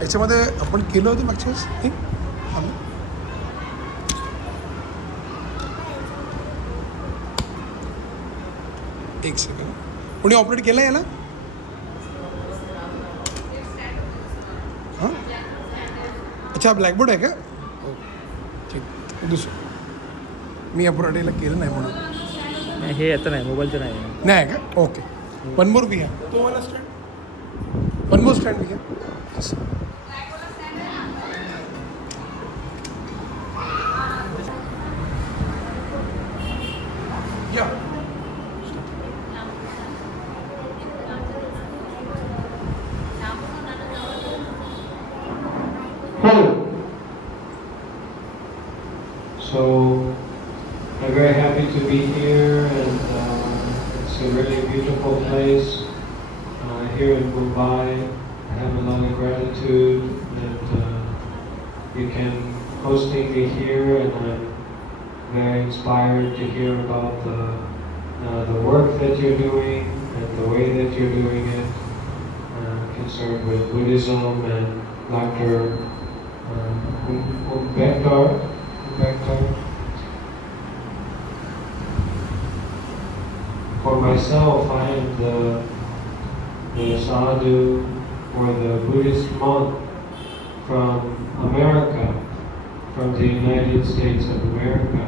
याच्यामध्ये आपण केलं होतं मागच्या वेळेस नाही? एक सेकंड. कोणी ऑपरेट केलं याला? हां, अच्छा ब्लॅकबोर्ड आहे का? हो ठीक. दुसरं मी ऑपरेटला केलं नाही म्हणून. नाही, हे आता नाही, मोबाईलचं नाही. नाही आहे का? ओके. वन मोर वी घ्या. तो वाला स्टँड, वन मोर स्टँड वी घ्या. या So, I'm very happy to be here, and it's a really beautiful place here in Mumbai. I have a lot of gratitude that you can hosting me here, and I'm very inspired to hear about the work that you're doing and the way that you're doing it, concerned with Buddhism and Dr. Umbekar. For myself, I am the sadhu or the Buddhist monk from America, from the United States of America.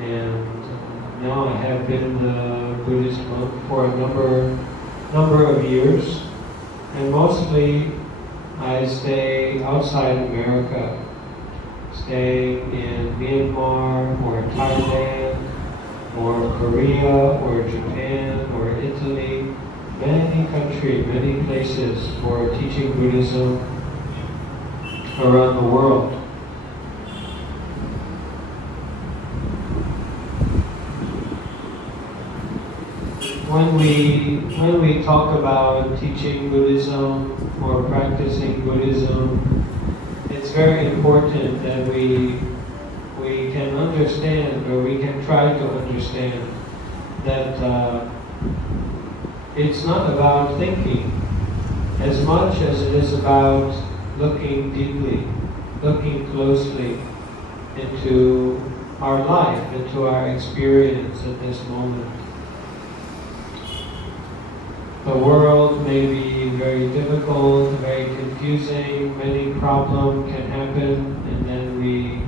And now I have been the Buddhist monk for a number of years, and mostly I stay outside America, staying in Myanmar or Thailand or Korea or Japan or Italy, many countries, many places for teaching Buddhism around the world. When we talk about teaching Buddhism or practicing Buddhism, it's very important that we can understand, or we can try to understand, that it's not about thinking as much as it is about looking deeply, looking closely into our life, into our experience at this moment. The world may be very difficult, very confusing, many problems can happen, and then we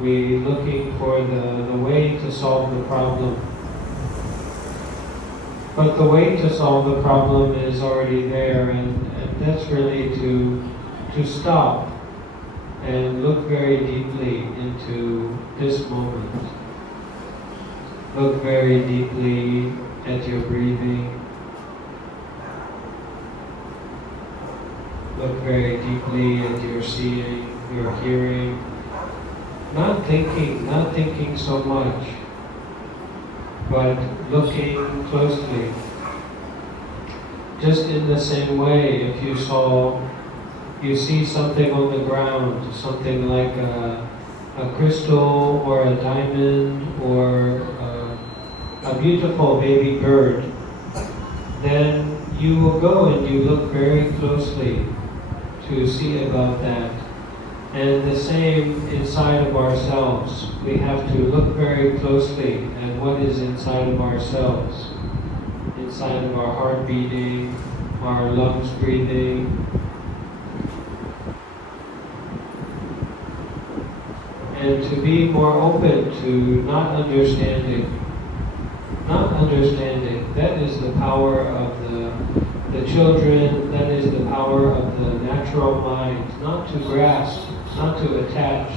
looking for the way to solve the problem. But the way to solve the problem is already there, and that's really to stop and look very deeply into this moment. Look very deeply at your breathing. Look very deeply at your seeing, your hearing. Not thinking so much, but looking closely. Just in the same way, if you see something on the ground, something like a crystal or a diamond or a beautiful baby bird, then you will go and you look very closely to see about that. And the same inside of ourselves. We have to look very closely at what is inside of ourselves. Inside of our heart beating, our lungs breathing. And to be more open to not understanding. Not understanding. That is the power of the children, that is the power of the natural mind. Not to grasp, not to attach,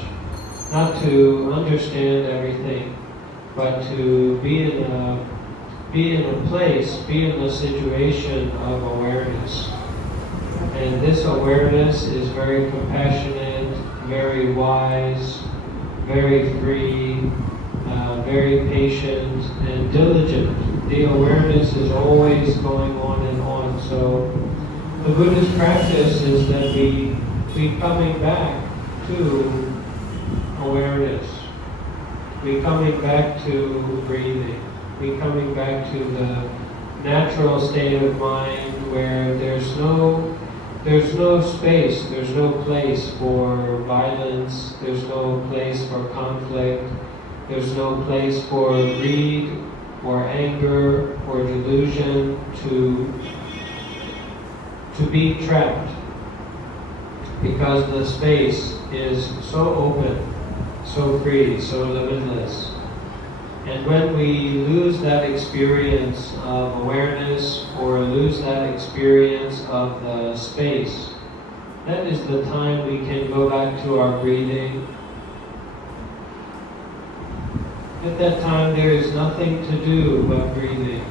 not to understand everything, but to be in a place, be in a situation of awareness. And this awareness is very compassionate, very wise, very free, very patient and diligent. The awareness is always going on and on. So the Buddhist practice is that we coming back to awareness. We coming back to breathing. We coming back to the natural state of mind where there's no space, there's no place for violence, there's no place for conflict, there's no place for greed or anger or delusion to be trapped, because the space is so open, so free, so limitless. And when we lose that experience of awareness or lose that experience of the space, that is the time we can go back to our breathing. At that time there is nothing to do but breathing.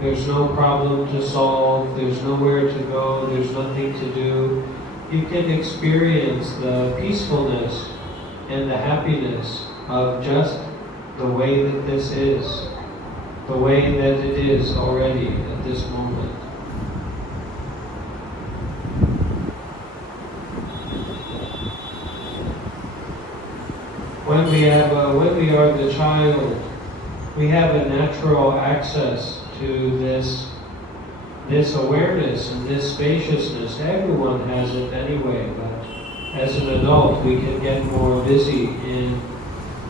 There's no problem to solve, there's nowhere to go, there's nothing to do. You can experience the peacefulness and the happiness of just the way that this is, the way that it is already at this moment. When we are the child, we have a natural access to this awareness and this spaciousness. Everyone has it anyway, but as an adult we can get more busy in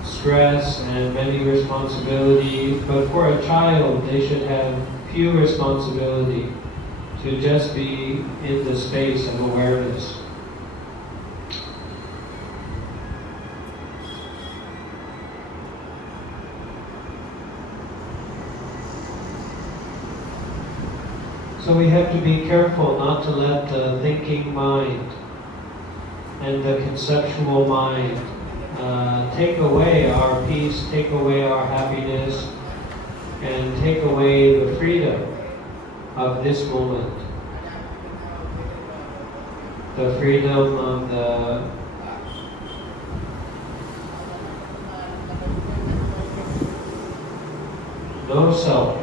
stress and many responsibilities. But for a child, they should have few responsibility to just be in the space of awareness. So we have to be careful not to let the thinking mind and the conceptual mind take away our peace, take away our happiness, and take away the freedom of this moment. The freedom of the no self,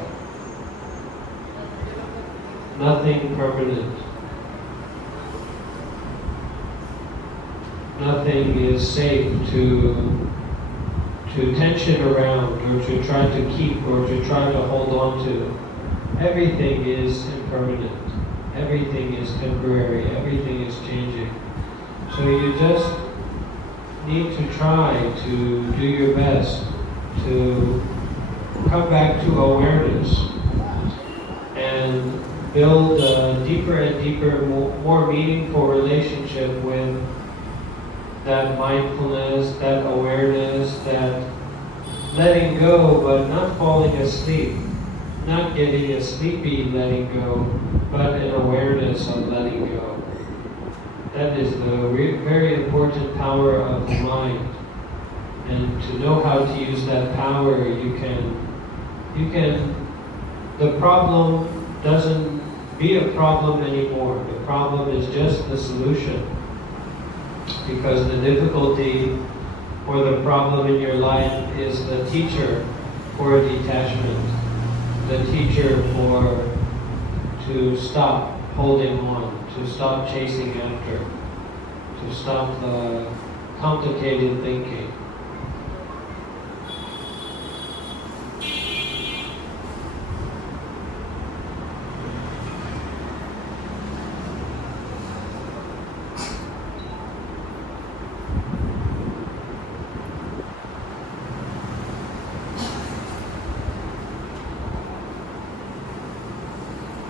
nothing permanent. Nothing is safe to tension around or to try to keep or to try to hold on to. Everything is impermanent. Everything is temporary. Everything is changing. So you just need to try to do your best to come back to awareness and build a deeper and deeper, more meaningful relationship with that mindfulness, that awareness, that letting go but not falling asleep, not getting a sleepy letting go, but an awareness of letting go. That is the very important power of the mind. And to know how to use that power, the problem doesn't be a problem anymore. The problem is just the solution. Because the difficulty or the problem in your life is the teacher for detachment. The teacher to stop holding on, to stop chasing after, to stop the complicated thinking.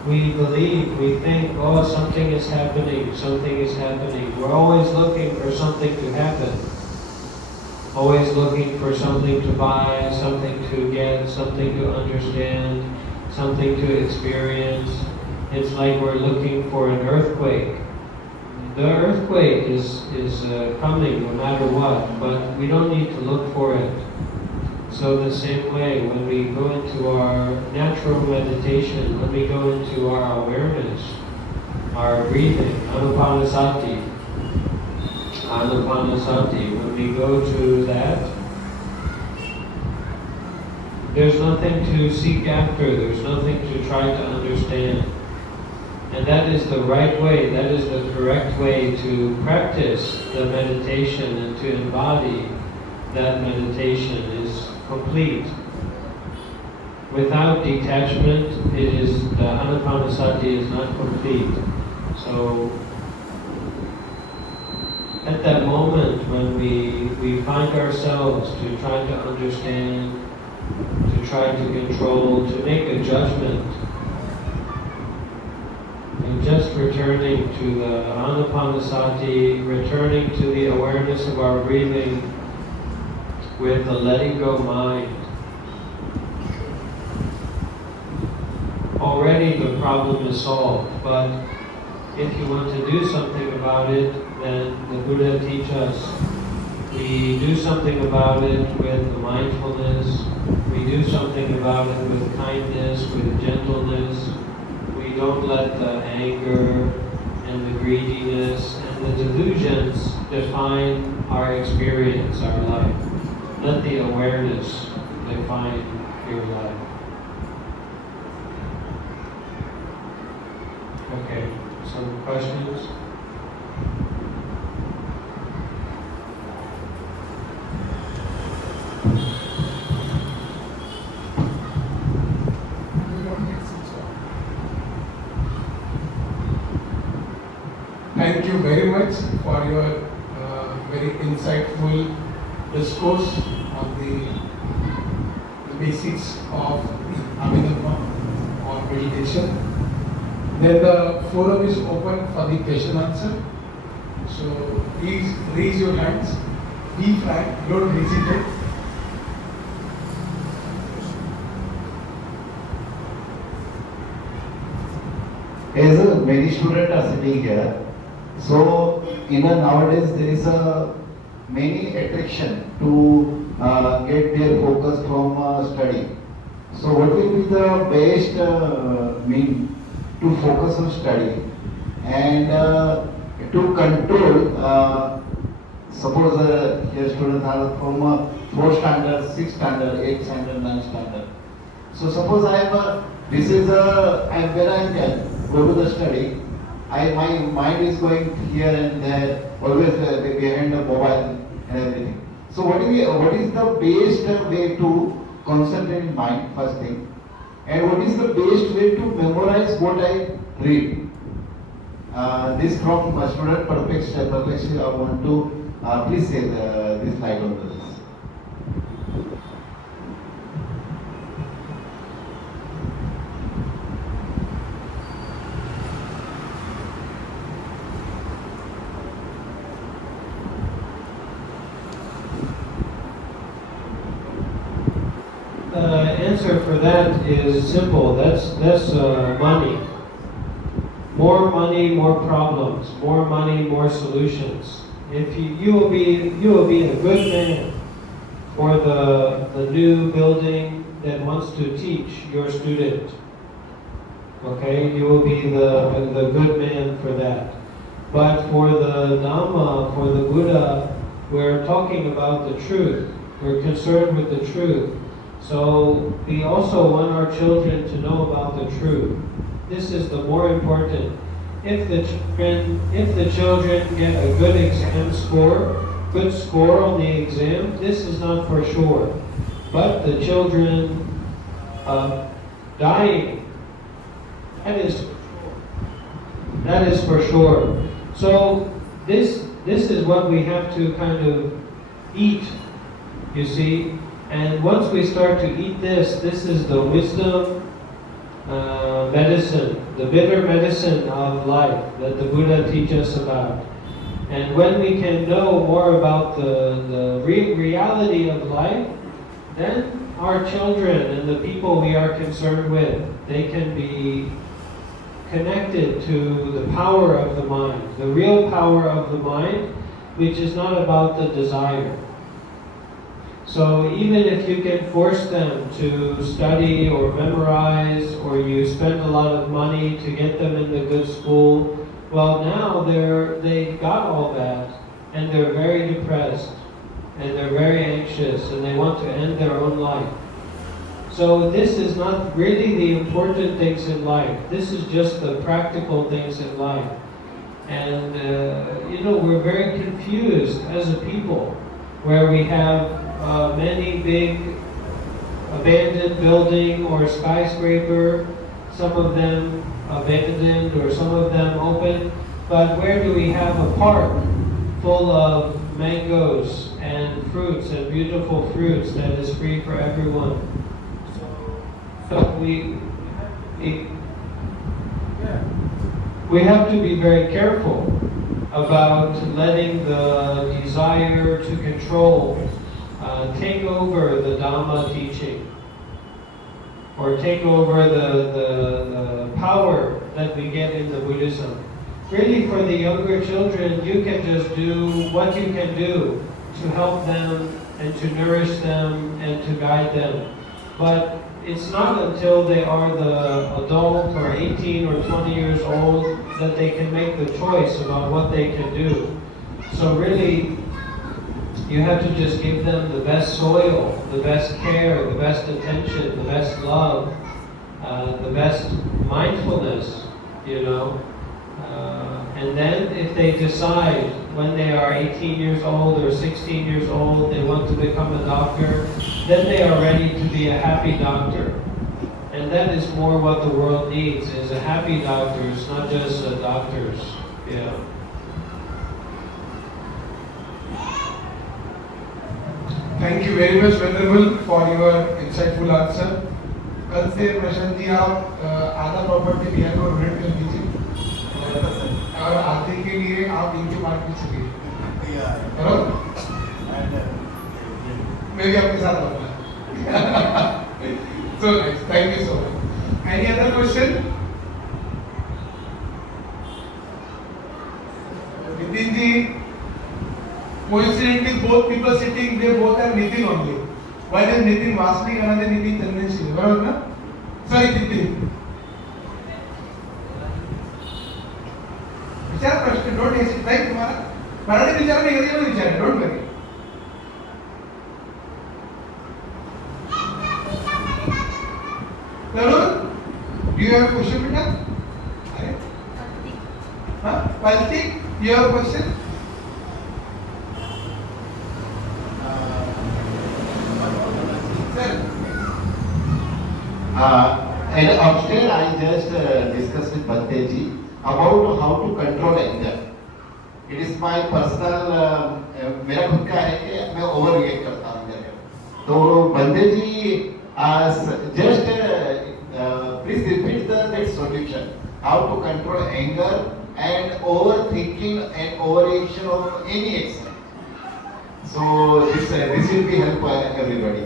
We believe, we think, oh, something is happening, something is happening. We're always looking for something to happen. Always looking for something to buy, something to get, something to understand, something to experience. It's like we're looking for an earthquake. The earthquake is coming no matter what, but we don't need to look for it. So the same way, when we go into our natural meditation, when we go into our awareness, our breathing, anapanasati, when we go to that, there's nothing to seek after, there's nothing to try to understand. And that is the right way, that is the correct way to practice the meditation and to embody that meditation is complete. Without detachment, it is the anapanasati is not complete. So at that moment when we find ourselves to try to understand, to try to control, to make a judgment, and just returning to the anapanasati, returning to the awareness of our breathing with the letting go mind, already the problem is solved. But if you want to do something about it, then the Buddha teaches us, we do something about it with the mindfulness, we do something about it with kindness, with gentleness. We don't let the anger and the greediness and the delusions define our experience, our life. Let the awareness define your life. Okay, some questions? Thank you very much for your very insightful discourse on the basics of the Abhidhamma or meditation. Then the forum is open for the question answer. So please raise your hands. Be frank, don't hesitate. As many students are sitting here, so nowadays there is a many attraction to get their focus from study. So what will be the best mean to focus on study and to control? Suppose here students are from 4th standard, 6th standard, 8th standard, 9th standard. So suppose I am this is when I am go to the study, my mind is going here and there, always behind the mobile and everything. So what is the best way to concentrate in mind, first thing, and what is the best way to memorize what I read? This from student perspective, I want to please say this slide on this. Answer for that is simple. That's money. More money, more problems. More money, more solutions. If you will be a good man for the new building that wants to teach your student. Okay, you will be the good man for that. But for the Dhamma, for the Buddha, we're talking about the truth. We're concerned with the truth. So we also want our children to know about the truth. This is the more important. If the children get a good score on the exam, this is not for sure. But the children dying, that is for sure. So this is what we have to kind of eat, you see. And once we start to eat this is the wisdom medicine, the bitter medicine of life that the Buddha teaches us about. And when we can know more about the reality of life, then our children and the people we are concerned with, they can be connected to the power of the mind, the real power of the mind, which is not about the desire. So even if you can force them to study or memorize, or you spend a lot of money to get them in the good school, well, now they got all that, and they're very depressed, and they're very anxious, and they want to end their own life. So this is not really the important things in life. This is just the practical things in life. And we're very confused as a people, where we have many big abandoned building or skyscraper some of them abandoned, or some of them open. But where do we have a park full of mangoes and fruits and beautiful fruits that is free for everyone? So we have to be very careful about letting the desire to control take over the Dhamma teaching, or take over the power that we get in the Buddhism. Really, for the younger children, you can just do what you can do to help them and to nourish them and to guide them. But it's not until they are the adult or 18 or 20 years old that they can make the choice about what they can do. So really, you have to just give them the best soil, the best care, the best attention, the best love, the best mindfulness, you know. And then if they decide when they are 18 years old or 16 years old they want to become a doctor, then they are ready to be a happy doctor. And that is more what the world needs, is a happy doctors, not just doctors. Yeah. Thank you very much, Venerable, for your insightful answer. कल से प्रशांत जी आप आधा property Bihar को donate कर दीजिए और आधे के लिए आप इनके मार्केट से लीजिए, मैं भी आपके साथ रहूँगा. So nice, thank you so much. Any other question? Nitin ji, coincidentally both people sitting there both are Nitin only. Why is Nitin Vasnik another Nitin Chandan? बराबर ना? Sorry Nitin. विचार प्रश्न, डोंट हेजिटेट. तुम्हारा मराठी विचार नहीं करिए, मैं विचार don't worry. Tarun, do you have a question, बेटा? अरे, हाँ, Paltik, you have a question? And upstairs I just discussed with Bhante ji about how to control anger. It is my personal, मेरा खुद का है कि मैं ओवर रिएक्ट करता हूँ अगर. तो बंदे जी just please repeat that solution. How to control anger and overthinking and overreaction of any action. So this will be help everybody.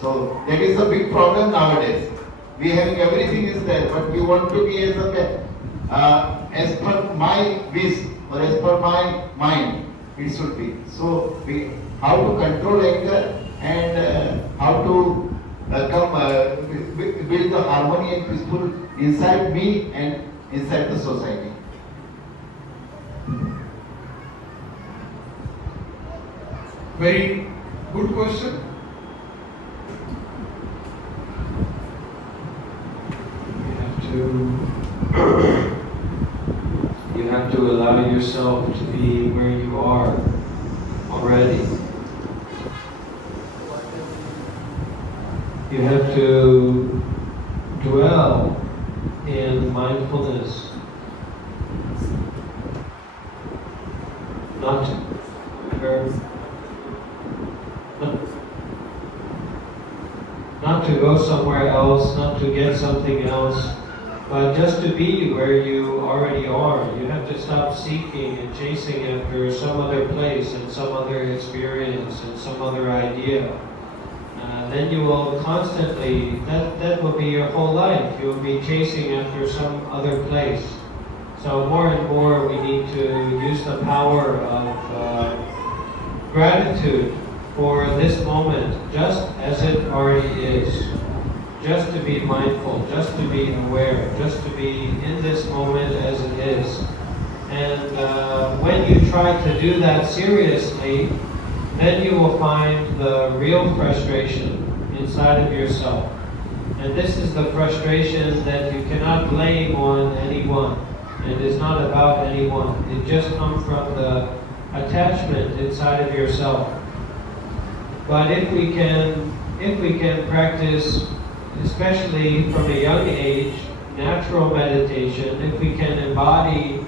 So that is a big problem nowadays. We having everything is there, but we want to be as per my wish or as per my mind. It should be. So how to control anger and how to build the harmony and peaceful inside me and inside the society. Very good question. You have to allow yourself to be where you are already. You have to dwell in mindfulness, not to go somewhere else, not to get something else, but just to be where you already are. You have to stop seeking and chasing after some other place and some other experience and some other idea. Then you will constantly, that will be your whole life. You will be chasing after some other place. So more and more we need to use the power of gratitude for this moment, just as it already is. Just to be mindful, just to be aware, just to be in this moment as it is. And when you try to do that seriously, then you will find the real frustration inside of yourself. And this is the frustration that you cannot blame on anyone. It is not about anyone. It just comes from the attachment inside of yourself. But if we can practice, especially from a young age, natural meditation, if we can embody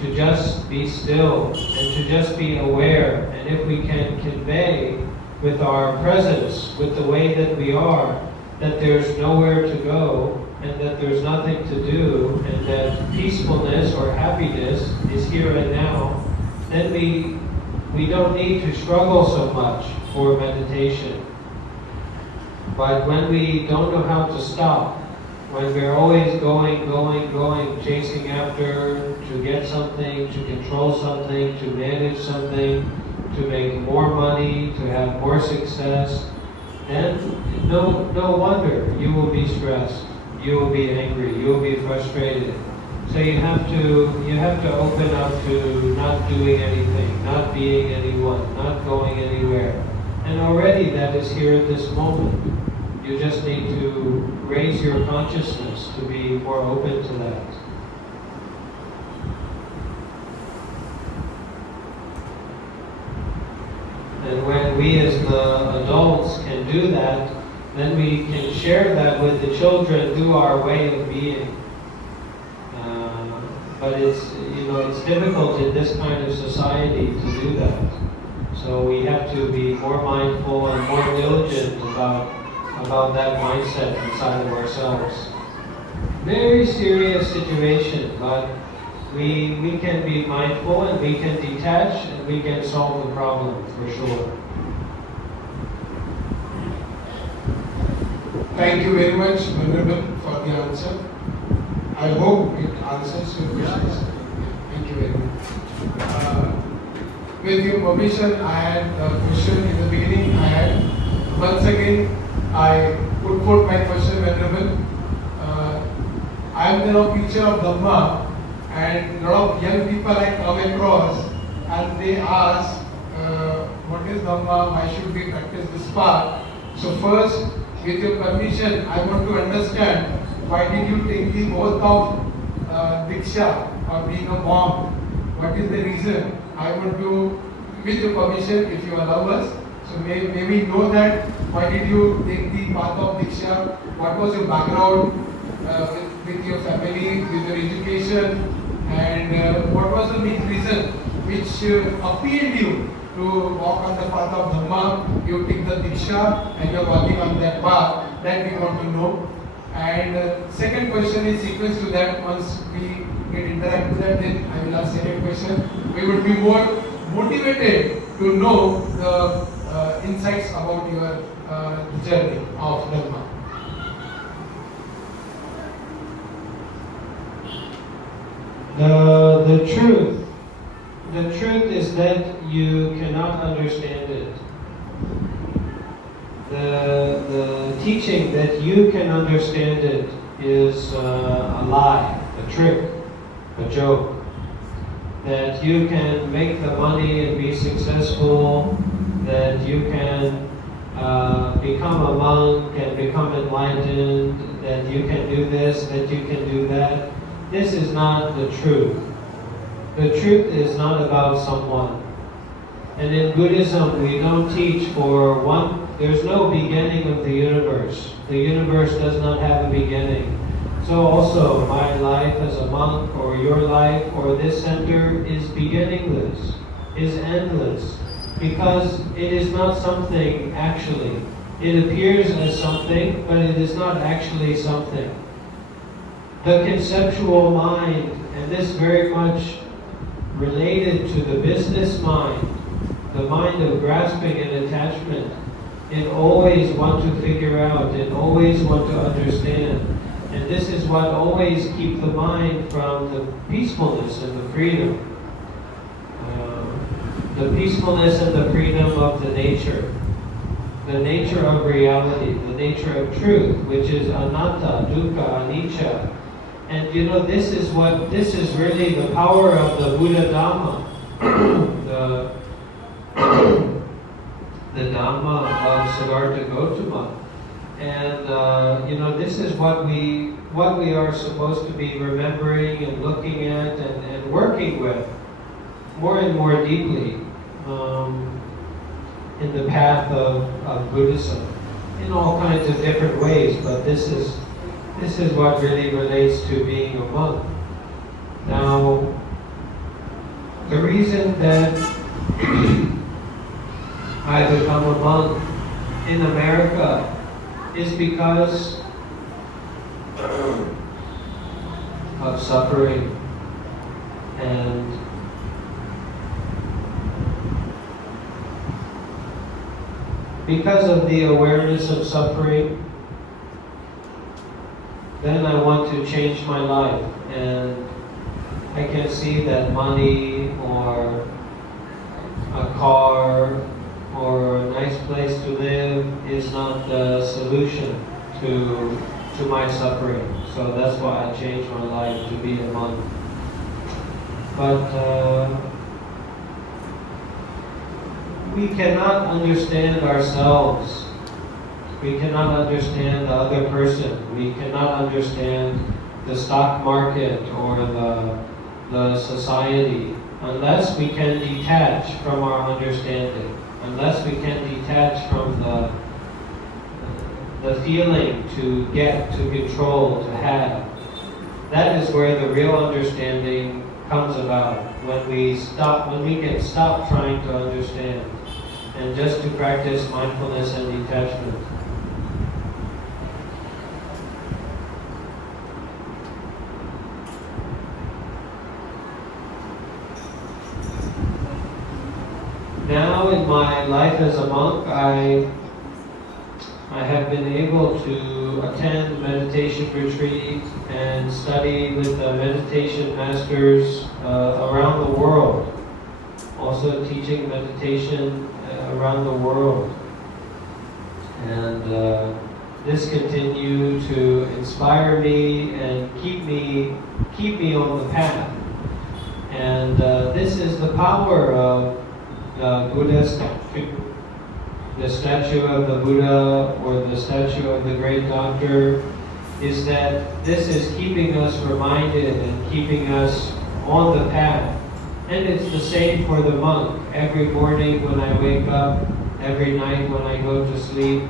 to just be still and to just be aware, and if we can convey with our presence, with the way that we are, that there's nowhere to go and that there's nothing to do and that peacefulness or happiness is here and now, then we don't need to struggle so much for meditation. But when we don't know how to stop, when we're always going, chasing after, to get something, to control something, to manage something, to make more money, to have more success, then no wonder you will be stressed, you will be angry, you will be frustrated. So you have to open up to not doing anything, not being anyone, not going anywhere. And already that is here at this moment. You just need to raise your consciousness to be more open to that. And when we as the adults can do that, then we can share that with the children through our way of being. But it's difficult in this kind of society to do that. So we have to be more mindful and more diligent about that mindset inside of ourselves. Very serious situation, but we can be mindful and we can detach and we can solve the problem for sure. Thank you very much, Venerable, for the answer. I hope it answers your questions. Thank you very much. With your permission, I had a question in the beginning. Once again, I put forth my question, Venerable. I am the teacher of Dhamma, and a lot of young people I come across and they ask, what is Dhamma? Why should we practice this path? So first, with your permission, I want to understand why did you take the oath of Diksha or being a monk? What is the reason? I want to, with your permission, if you allow us, so may we know that why did you take the path of Diksha? What was your background with your family, with your education, and what was the main reason which appealed you to walk on the path of Dhamma? You take the Diksha and you are walking on that path. That we want to know. And second question is sequence to that. Once we get interact with that, then I will ask second question. We would be more motivated to know the insights about your journey of Dhamma. The truth is that you cannot understand it. The teaching that you can understand it is a lie, a trick, a joke. That you can make the money and be successful, that you can become a monk and become enlightened, that you can do this, that you can do that. This is not the truth. The truth is not about someone. And in Buddhism, we don't teach for one. There's no beginning of the universe. The universe does not have a beginning. So also, my life as a monk, or your life, or this center is beginningless, is endless, because it is not something actually. It appears as something, but it is not actually something. The conceptual mind, and this very much related to the business mind, the mind of grasping and attachment, it always want to figure out, it always want to understand. And this is what always keeps the mind from the peacefulness and the freedom. The peacefulness and the freedom of the nature of reality, the nature of truth, which is anatta, dukkha, anicca. And this is really the power of the Buddha Dhamma, the Dhamma of Siddhartha Gautama. And this is what we are supposed to be remembering and looking at and working with more and more deeply in the path of Buddhism in all kinds of different ways. But this is this is what really relates to being a monk. Now, the reason that I become a monk in America is because of suffering, and because of the awareness of suffering, then I want to change my life, and I can see that money or a car or a nice place to live is not the solution to my suffering. So that's why I changed my life to be a monk. But we cannot understand ourselves. We cannot understand the other person. We cannot understand the stock market or the society unless we can detach from our understanding, unless we can detach from the feeling to get, to control, to have. That is where the real understanding comes about, when we can stop trying to understand and just to practice mindfulness and detachment. Now in my life as a monk, I have been able to attend meditation retreats and study with the meditation masters around the world, also teaching meditation around the world. And this continues to inspire me and keep me on the path. And this is the power of Buddha statue. The statue of the Buddha or the statue of the great doctor, is that this is keeping us reminded and keeping us on the path. And it's the same for the monk. Every morning when I wake up, every night when I go to sleep,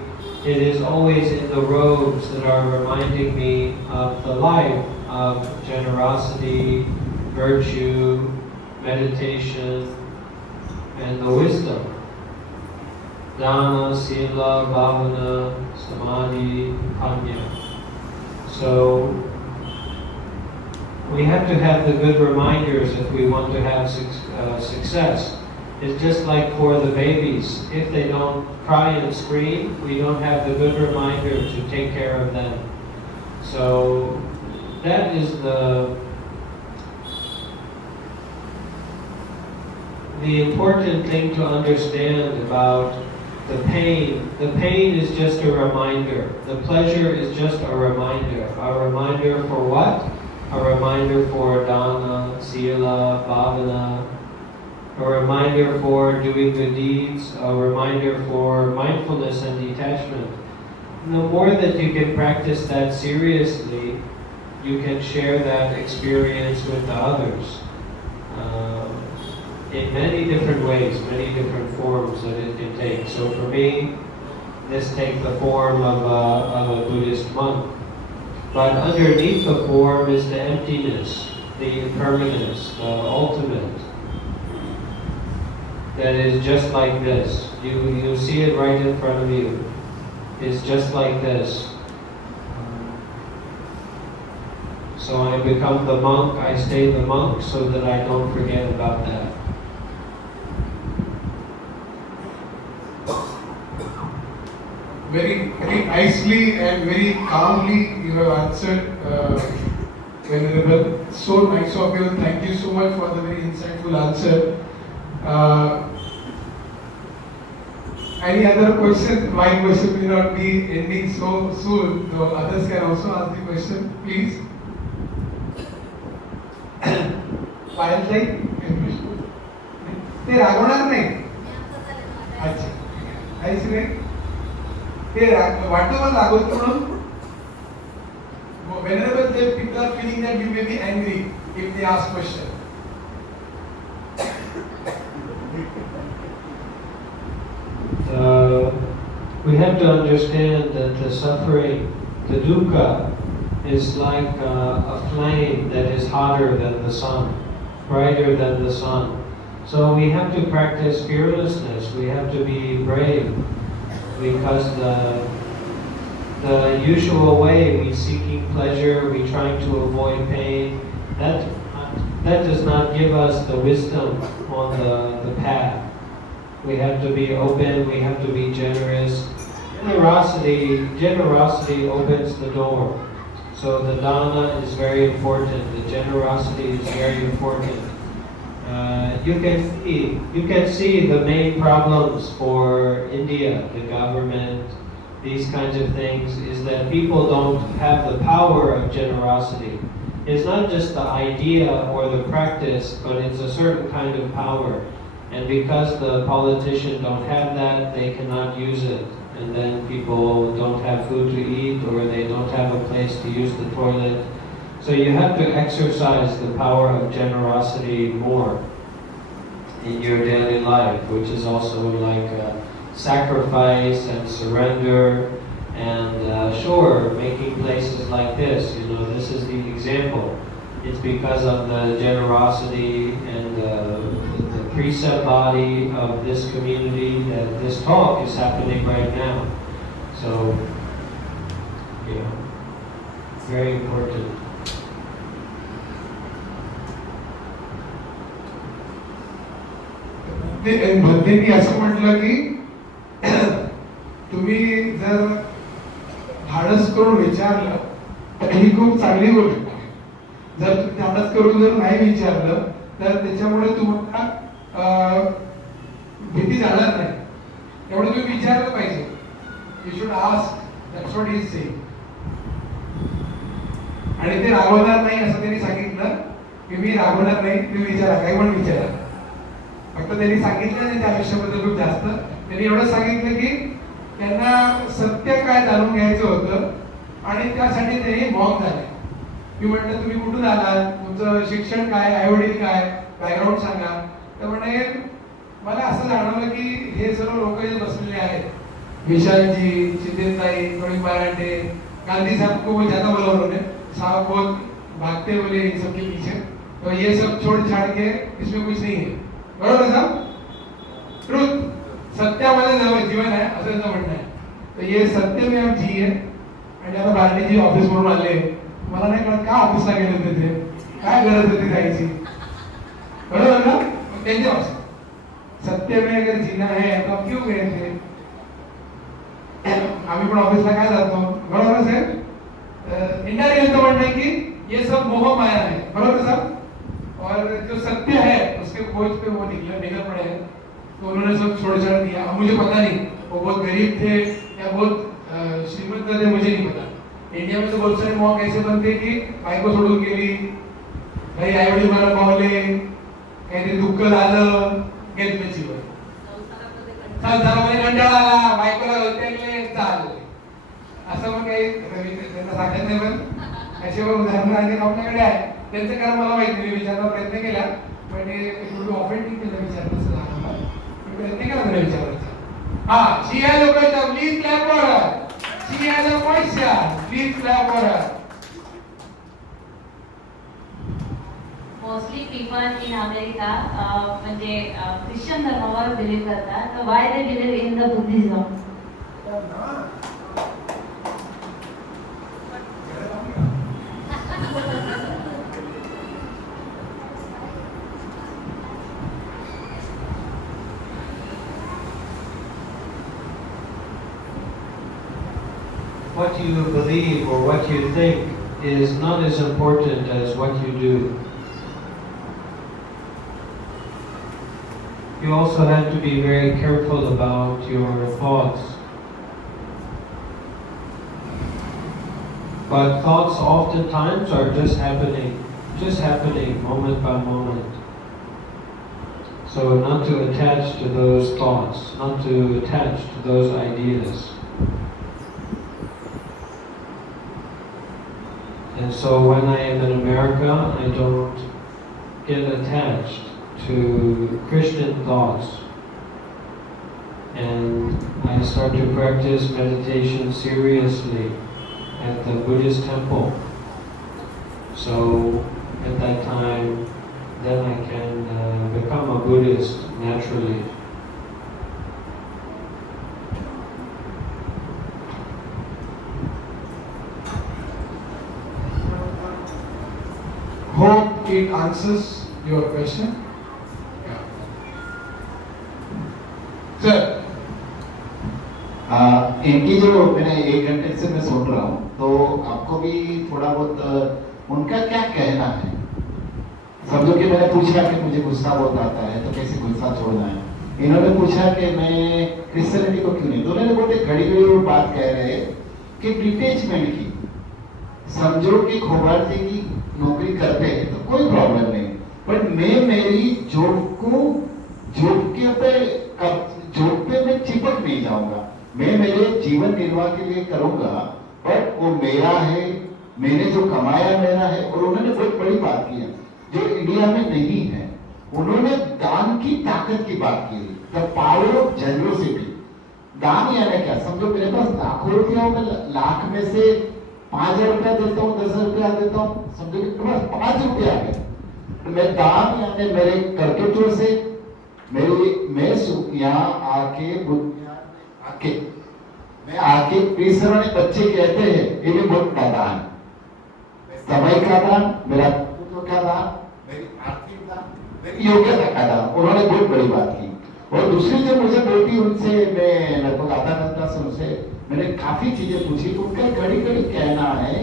it is always in the robes that are reminding me of the life of generosity, virtue, meditation, and the wisdom. Dana, Sila, Bhavana, Samadhi, Panya. So we have to have the good reminders if we want to have success. It's just like for the babies. If they don't cry and scream, we don't have the good reminder to take care of them. So that is the important thing to understand about the pain. The pain is just a reminder. The pleasure is just a reminder. A reminder for what? A reminder for dana, sila, bhavana. A reminder for doing good deeds. A reminder for mindfulness and detachment. And the more that you can practice that seriously, you can share that experience with the others. In many different ways, many different forms that it can take. So for me, this takes the form of a Buddhist monk. But underneath the form is the emptiness, the impermanence, the ultimate. That is just like this. You see it right in front of you. It's just like this. So I become the monk, I stay the monk so that I don't forget about that. Very, very nicely and very calmly you have answered, Venerable. So nice of you. Thank you so much for the very insightful answer. Any other question? My question may not be ending so soon, so others can also ask the question, please. पायलताई ते रागवणार नाही. अच्छा, काहीच नाही. ते वाटतं मला रागवत म्हणून. Whenever the people are feeling that you may be angry if they ask question. We have to understand that the suffering, the dukkha, is like a flame that is hotter than the sun, brighter than the sun. So we have to practice fearlessness. We have to be brave, because the usual way we seeking pleasure, we trying to avoid pain, that does not give us the wisdom on the path. We have to be open, we have to be generous. Generosity opens the door. So the dana is very important, the generosity is very important. You can see the main problems for India, the government, these kinds of things, is that people don't have the power of generosity. It's not just the idea or the practice, but it's a certain kind of power. And because the politicians don't have that, they cannot use it. And then people don't have food to eat, or they don't have a place to use the toilet. So you have to exercise the power of generosity more in your daily life, which is also like sacrifice and surrender. And sure, making places like this, this is the example. It's because of the generosity and the precept body of this community that this talk is happening right now. So, very important. भंतेंनी असं म्हटलं की तुम्ही जर धाडस करून विचारलं तर ही खूप चांगली गोष्ट आहे. जर तुम्ही धाडस करून जर नाही विचारलं तर त्याच्यामुळे तुम्हाला भीती जाणार नाही. एवढं तुम्ही विचारलं पाहिजे. You should ask, that's what he is saying. आणि ते रागवणार नाही असं त्यांनी सांगितलं की मी रागवणार नाही, तुम्ही विचारा, काही पण विचारा. फक्त त्यांनी सांगितलं नाही त्या आयुष्याबद्दल खूप जास्त. त्यांनी एवढं सांगितलं की त्यांना सत्य काय जाणून घ्यायचं होतं आणि त्यासाठी त्यांनी मॉक झाले. मी म्हटलं तुम्ही कुठून आलात, तुमचं शिक्षण काय, आईवडील काय, बॅकग्राऊंड सांगा. तर म्हणे मला असं जाणवलं की हे सर्व लोक जे बसलेले आहेत, विशालजी, चिंतेताई, प्रवीण बारांडे, गांधी साहब को वो ज्यादा बोला उन्होंने, साहब बहुत भागते बोले इन सबके पीछे, तो ये सब छोड़ छाड़ के इसमें कुछ नहीं है. बरोबर साहब? ट्रुथ, सत्यामध्ये जीवन आहे असं त्यांचं म्हणणं आहे. तर हे सत्य में हम जिये. आणि आता बार्डीजी ऑफिस वरून आले, मला नाही कळत का ऑफिसला गेले होते, ते काय गरज होती जायची. बरोबर ना? त्यांच्या भाषेत सत्य में अगर जीना है तो क्यों गए थे. आम्ही पण ऑफिसला काय जातो. बरोबर साहेब? इंडियन म्हणणं आहे की ये सब मोह माया है. बरोबर साहब? और जो सत्य है उसके खोज पे वो निकल पड़े हैं. तो उन्होंने सब छोड़ छाड़ दिया. अब मुझे पता नहीं वो बहुत गरीब थे या बहुत श्रीमंत थे, मुझे नहीं पता. इंडिया में तो बहुत सारे मॉक ऐसे बनते की बायको सोडून गेली, काही आई वडील मला पावले, काहीतरी दुःख झालं, घेतलं जीवन. संसारामध्ये कंटाळा आला, बायकोला होते चालले. असं मग काही त्यांना सांगत नाही. पण याच्यावर उदाहरण आणि आपल्याकडे आहे. त्यांचं कारण मला माहिती नाही, विचारण्याचा प्रयत्न केला पण ते ऑफेंडिंग केलं विचारण्याचं झालं. प्रयत्न केला त्याने विचारायचा. हा, she has a question, please clap for her. She has a question, please clap for her. Mostly people in America म्हणजे ख्रिश्चन धर्मावर बिलीव्ह करतात. तर why they believe in the Buddhism? What you believe or what you think is not as important as what you do. You also have to be very careful about your thoughts. But thoughts oftentimes are just happening moment by moment. So not to attach to those thoughts, not to attach to those ideas. And so when I am in America, I don't get attached to Christian thoughts. And I start to practice meditation seriously at the Buddhist temple. So at that time, then I can become a Buddhist naturally. Hope it answers your question. Yeah. Sir. इनकी जो मैंने 1 घंटे से मैं सुन रहा हूँ, तो आपको भी थोड़ा बहुत उनका क्या कहना है? समझो कि मैंने पूछा कि मुझे गुस्सा बहुत आता है, तो कैसे गुस्सा छोड़ना है। इन्होंने पूछा कि मैं क्रिश्चियनिटी को क्यों नहीं। दोनों ने बहुत घड़ी घड़ी वो बात कह रहे हैं कि डिटेचमेंट की। समझो कि खोबार जी की नौकरी करते हैं तो कोई प्रॉब्लम नहीं, बट मैं मेरी जॉब पे मैं चिपक नहीं जाऊंगा। मैं मेरे जीवन निर्वाह के लिए करूंगा, बट वो मेरा है, मैंने जो कमाया मेरा है। और उन्होंने बहुत बड़ी बात की है जो इंडिया में नहीं है। उन्होंने दान की ताकत की बात की, द पावर ऑफ जनरोसिटी। दान यानी क्या? समझो मेरे पास लाखों रुपया, मैं लाख में से 5,000 रुपया देता हूँ, 10,000 रुपया देता हूँ। समझो कि तुम्हारे पास 5 रुपया है, तो मैं दान यानी मेरे कर्तव्यों से मैं यहाँ आके तीसरे बच्चे कहते हैं ये भी बहुत बड़ा दान, समय का दान, मेरा कर्तव्य का दान, मेरी आर्थिक दान, मेरी योग्यता का दान। उन्होंने बहुत बड़ी बात की। और दूसरी जो मुझे बेटी, उनसे मैं लगभग आधा घंटा से उनसे मैंने काफी चीजें पूछी। तो उनका घड़ी घड़ी कहना है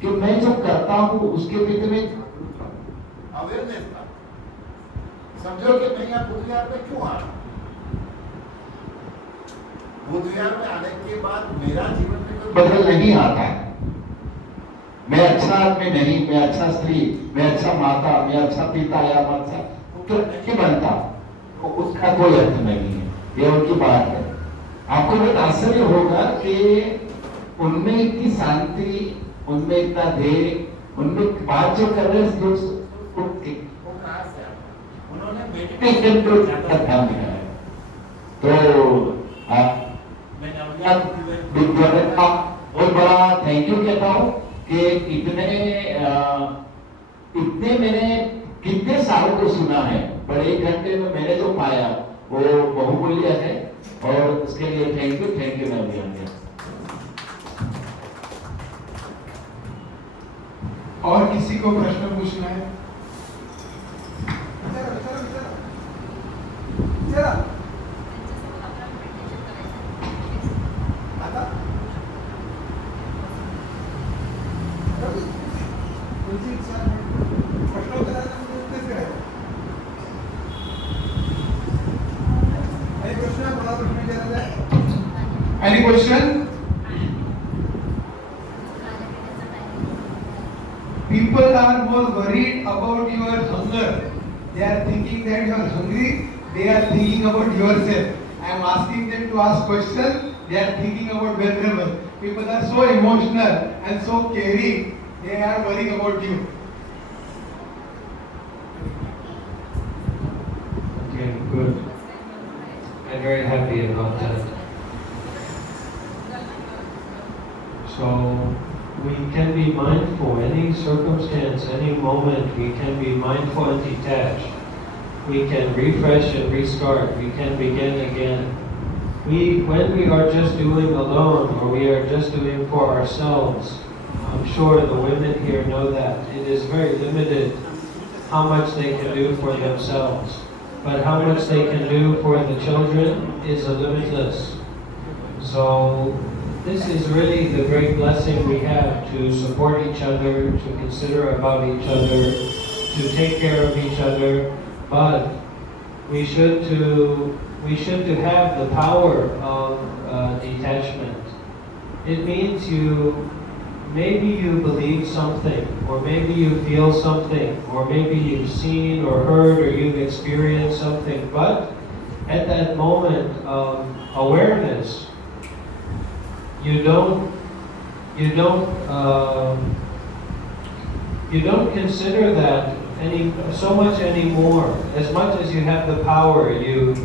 कि मैं जो करता हूँ उसके प्रति में अवेयरनेस था। समझो कि मैं यहाँ बुद्धविहार में क्यों आ रहा हूँ। बुद्धविहार में आने के बाद मेरा जीवन में कोई बदल नहीं आता है। मैं अच्छा आदमी नहीं, मैं अच्छा स्त्री, मैं अच्छा माता, मैं अच्छा पिता या अच्छा पुत्र नहीं बनता, तो उसका कोई अर्थ नहीं है। ये उनकी बात है। आपको बहुत आश्चर्य होगा कि उनमें इतनी शांति, उनमें इतना धैर्य, उनमें बात जो कर रहे हैं उन्होंने मेडिटेशन को ज्यादा ध्यान दिया है। तो मैं बहुत बड़ा थैंक यू कहता हूँ कि इतने मैंने कितने सालों को सुना है, पर 1 घंटे में मैंने जो पाया वो बहुमूल्य है। और उसके लिए थैंक यू मैं भी। और किसी को प्रश्न पूछना है? Any question? People are more worried about your hunger. They are thinking that you are hungry. They are thinking about yourself. I am asking them to ask questions. They are thinking about vulnerable. People are so emotional and so caring. They are worrying about you. Okay, good. I'm very happy about that. So we can be mindful, any circumstance, any moment, we can be mindful and detached. We can refresh and restart, we can begin again. When we are just doing alone, or we are just doing for ourselves, I'm sure the women here know that it is very limited how much they can do for themselves. But how much they can do for the children is limitless. So this is really the great blessing we have, to support each other, to consider about each other, to take care of each other. But we should to have the power of detachment. It means maybe you believe something, or maybe you feel something, or maybe you've seen or heard or you've experienced something, but at that moment of awareness, you don't consider that so much anymore. As much as you have the power, it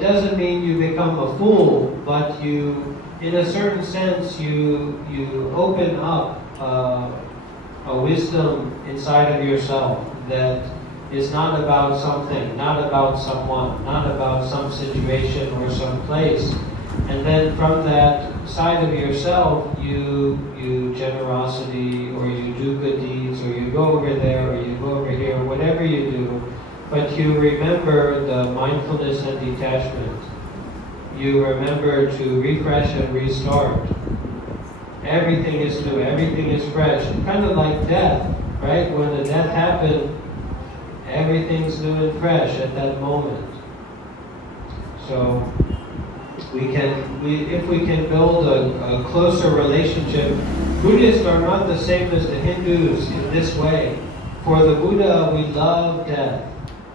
doesn't mean you become a fool, but in a certain sense, you open up a wisdom inside of yourself that is not about something, not about someone, not about some situation or some place. And then from that side of yourself, you generosity, or you do good deeds, or you go over there, or you go over here, whatever you do, but you remember the mindfulness and detachment. You remember to refresh and restart. Everything is new, everything is fresh. Kind of like death, right? When the death happened, everything's new and fresh at that moment. So if we can build a closer relationship, Buddhists are not the same as the Hindus in this way. For the Buddha, we love death.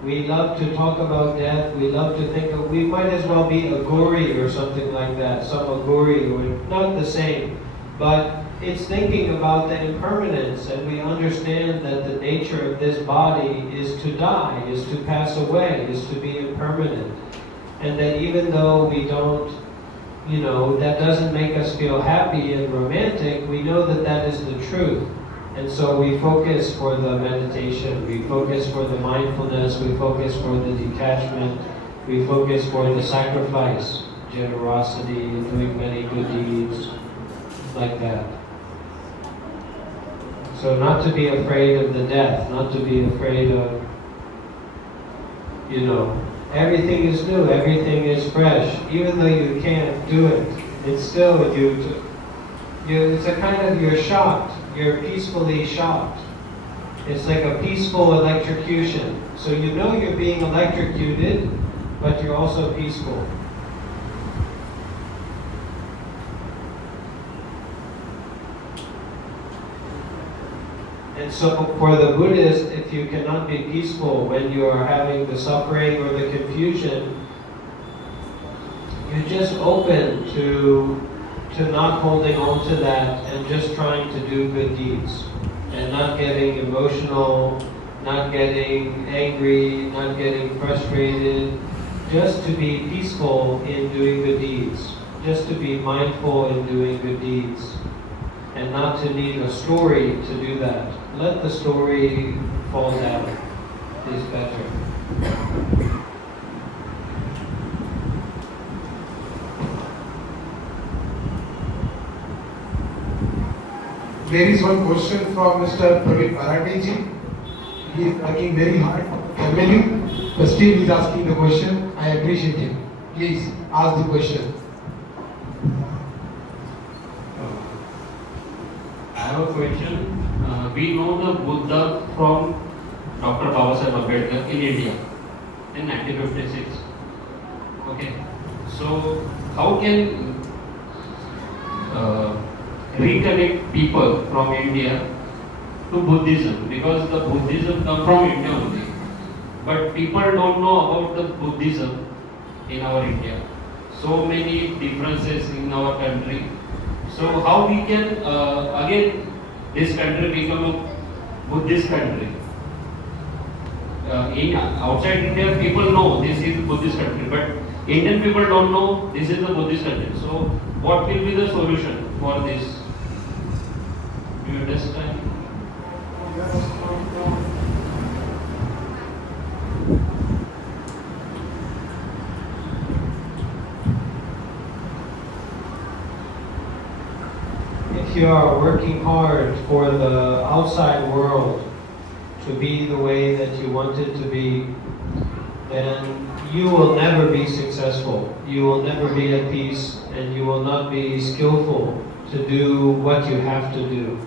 We love to talk about death. We love to think of, we might as well be a gori or something like that, some agori, or not the same. But it's thinking about the impermanence, and we understand that the nature of this body is to die, is to pass away, is to be impermanent. And that even though we don't, that doesn't make us feel happy and romantic, we know that that is the truth. And so we focus for the meditation, we focus for the mindfulness, we focus for the detachment, we focus for the sacrifice, generosity, doing many good deeds, like that. So not to be afraid of the death, not to be afraid of, everything is new, everything is fresh. Even though you can't do it, it's still it's a kind of, you're shocked, you're peacefully shocked. It's like a peaceful electrocution. So you know you're being electrocuted, but you're also peaceful. And so for the Buddhist, if you cannot be peaceful when you are having the suffering or the confusion, you're just open to not holding on to that and just trying to do good deeds. And not getting emotional, not getting angry, not getting frustrated. Just to be peaceful in doing good deeds. Just to be mindful in doing good deeds. And not to need a story to do that. Let the story fall down is better. There is one question from Mr. Bhante ji. He is working very hard for the family, but still he is asking the question. I appreciate him. Please ask the question. I have a question. We know the Buddha from Dr. Babasaheb Ambedkar in India in 1956. Okay, so how can reconnect people from India to Buddhism? Because the Buddhism comes from India only, but people don't know about the Buddhism in our India. So many differences in our country. So how we can again this country become a Buddhist country? In outside India, people know this is Buddhist country, but Indian people don't know this is the Buddhist country. So what will be the solution for this? Do you understand? If you are working hard for the outside world to be the way that you want it to be, then you will never be successful. You will never be at peace, and you will not be skillful to do what you have to do.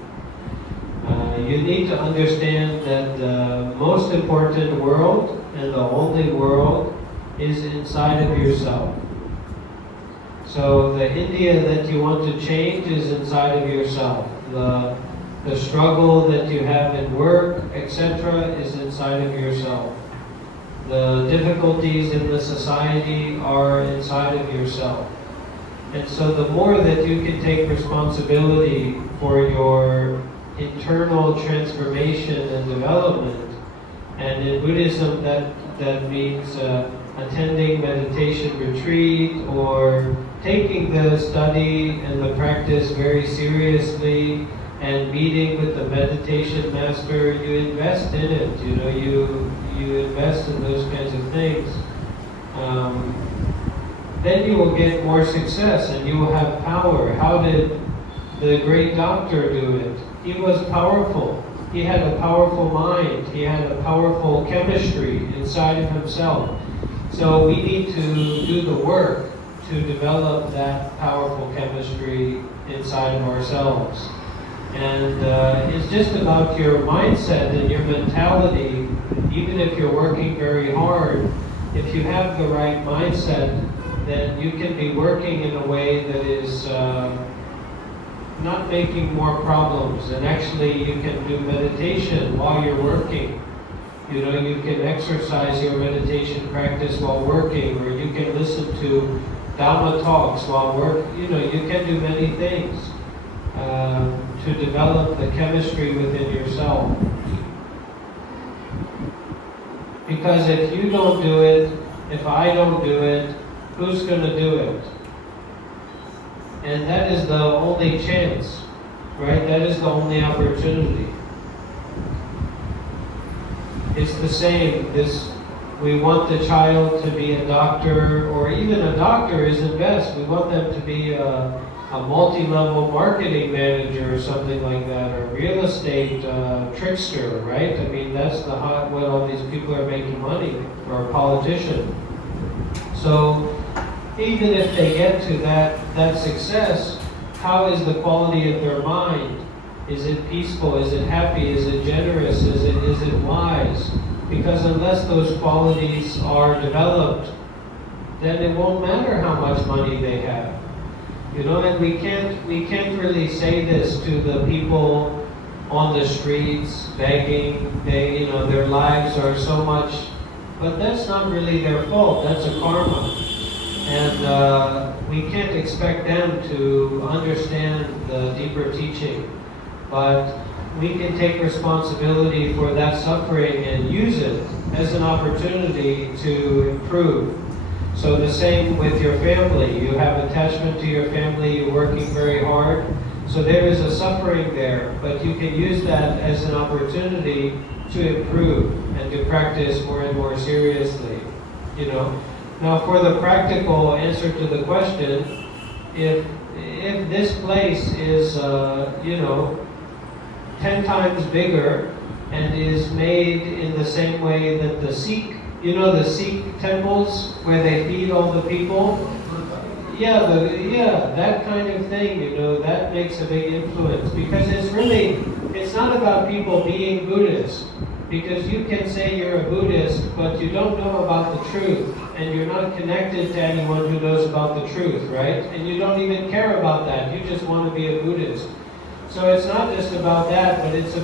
You need to understand that the most important world and the only world is inside of yourself. So the India that you want to change is inside of yourself. The struggle that you have in work, etc., is inside of yourself. The difficulties in the society are inside of yourself. And so the more that you can take responsibility for your internal transformation and development, and in Buddhism that means attending meditation retreat or taking the study and the practice very seriously and meeting with the meditation master, you invest in it, you invest in those kinds of things. Then you will get more success and you will have power. How did the great doctor do it? He was powerful. He had a powerful mind. He had a powerful chemistry inside of himself. So we need to do the work to develop that powerful chemistry inside of ourselves. And it's just about your mindset and your mentality. Even if you're working very hard, if you have the right mindset, then you can be working in a way that is not making more problems. And actually you can do meditation while you're working. You can exercise your meditation practice while working, or you can listen to Dhamma talks while you can do many things to develop the chemistry within yourself. Because if you don't do it, if I don't do it, who's going to do it? And that is the only chance, right? That is the only opportunity. It's the same. We want the child to be a doctor, or even a doctor isn't best. We want them to be a multi-level marketing manager or something like that, or a real estate trickster, right? I mean, that's what all these people are making money, or a politician. So even if they get to that success, how is the quality of their mind? Is it peaceful? Is it happy? Is it generous? Is it wise? Because unless those qualities are developed, then it won't matter how much money they have. And we can't really say this to the people on the streets begging. Their lives are so much, but that's not really their fault. That's a karma. And we can't expect them to understand the deeper teaching. But we can take responsibility for that suffering and use it as an opportunity to improve. So the same with your family. You have attachment to your family, you're working very hard. So there is a suffering there, but you can use that as an opportunity to improve and to practice more and more seriously. Now for the practical answer to the question, if this place is 10 times bigger and is made in the same way that the Sikh temples where they feed all the people, that kind of thing, that makes a big influence, because it's not about people being Buddhist, because you can say you're a Buddhist, but you don't know about the truth, and you're not connected to anyone who knows about the truth, right? And you don't even care about that, you just want to be a Buddhist. So it's not just about that, but it's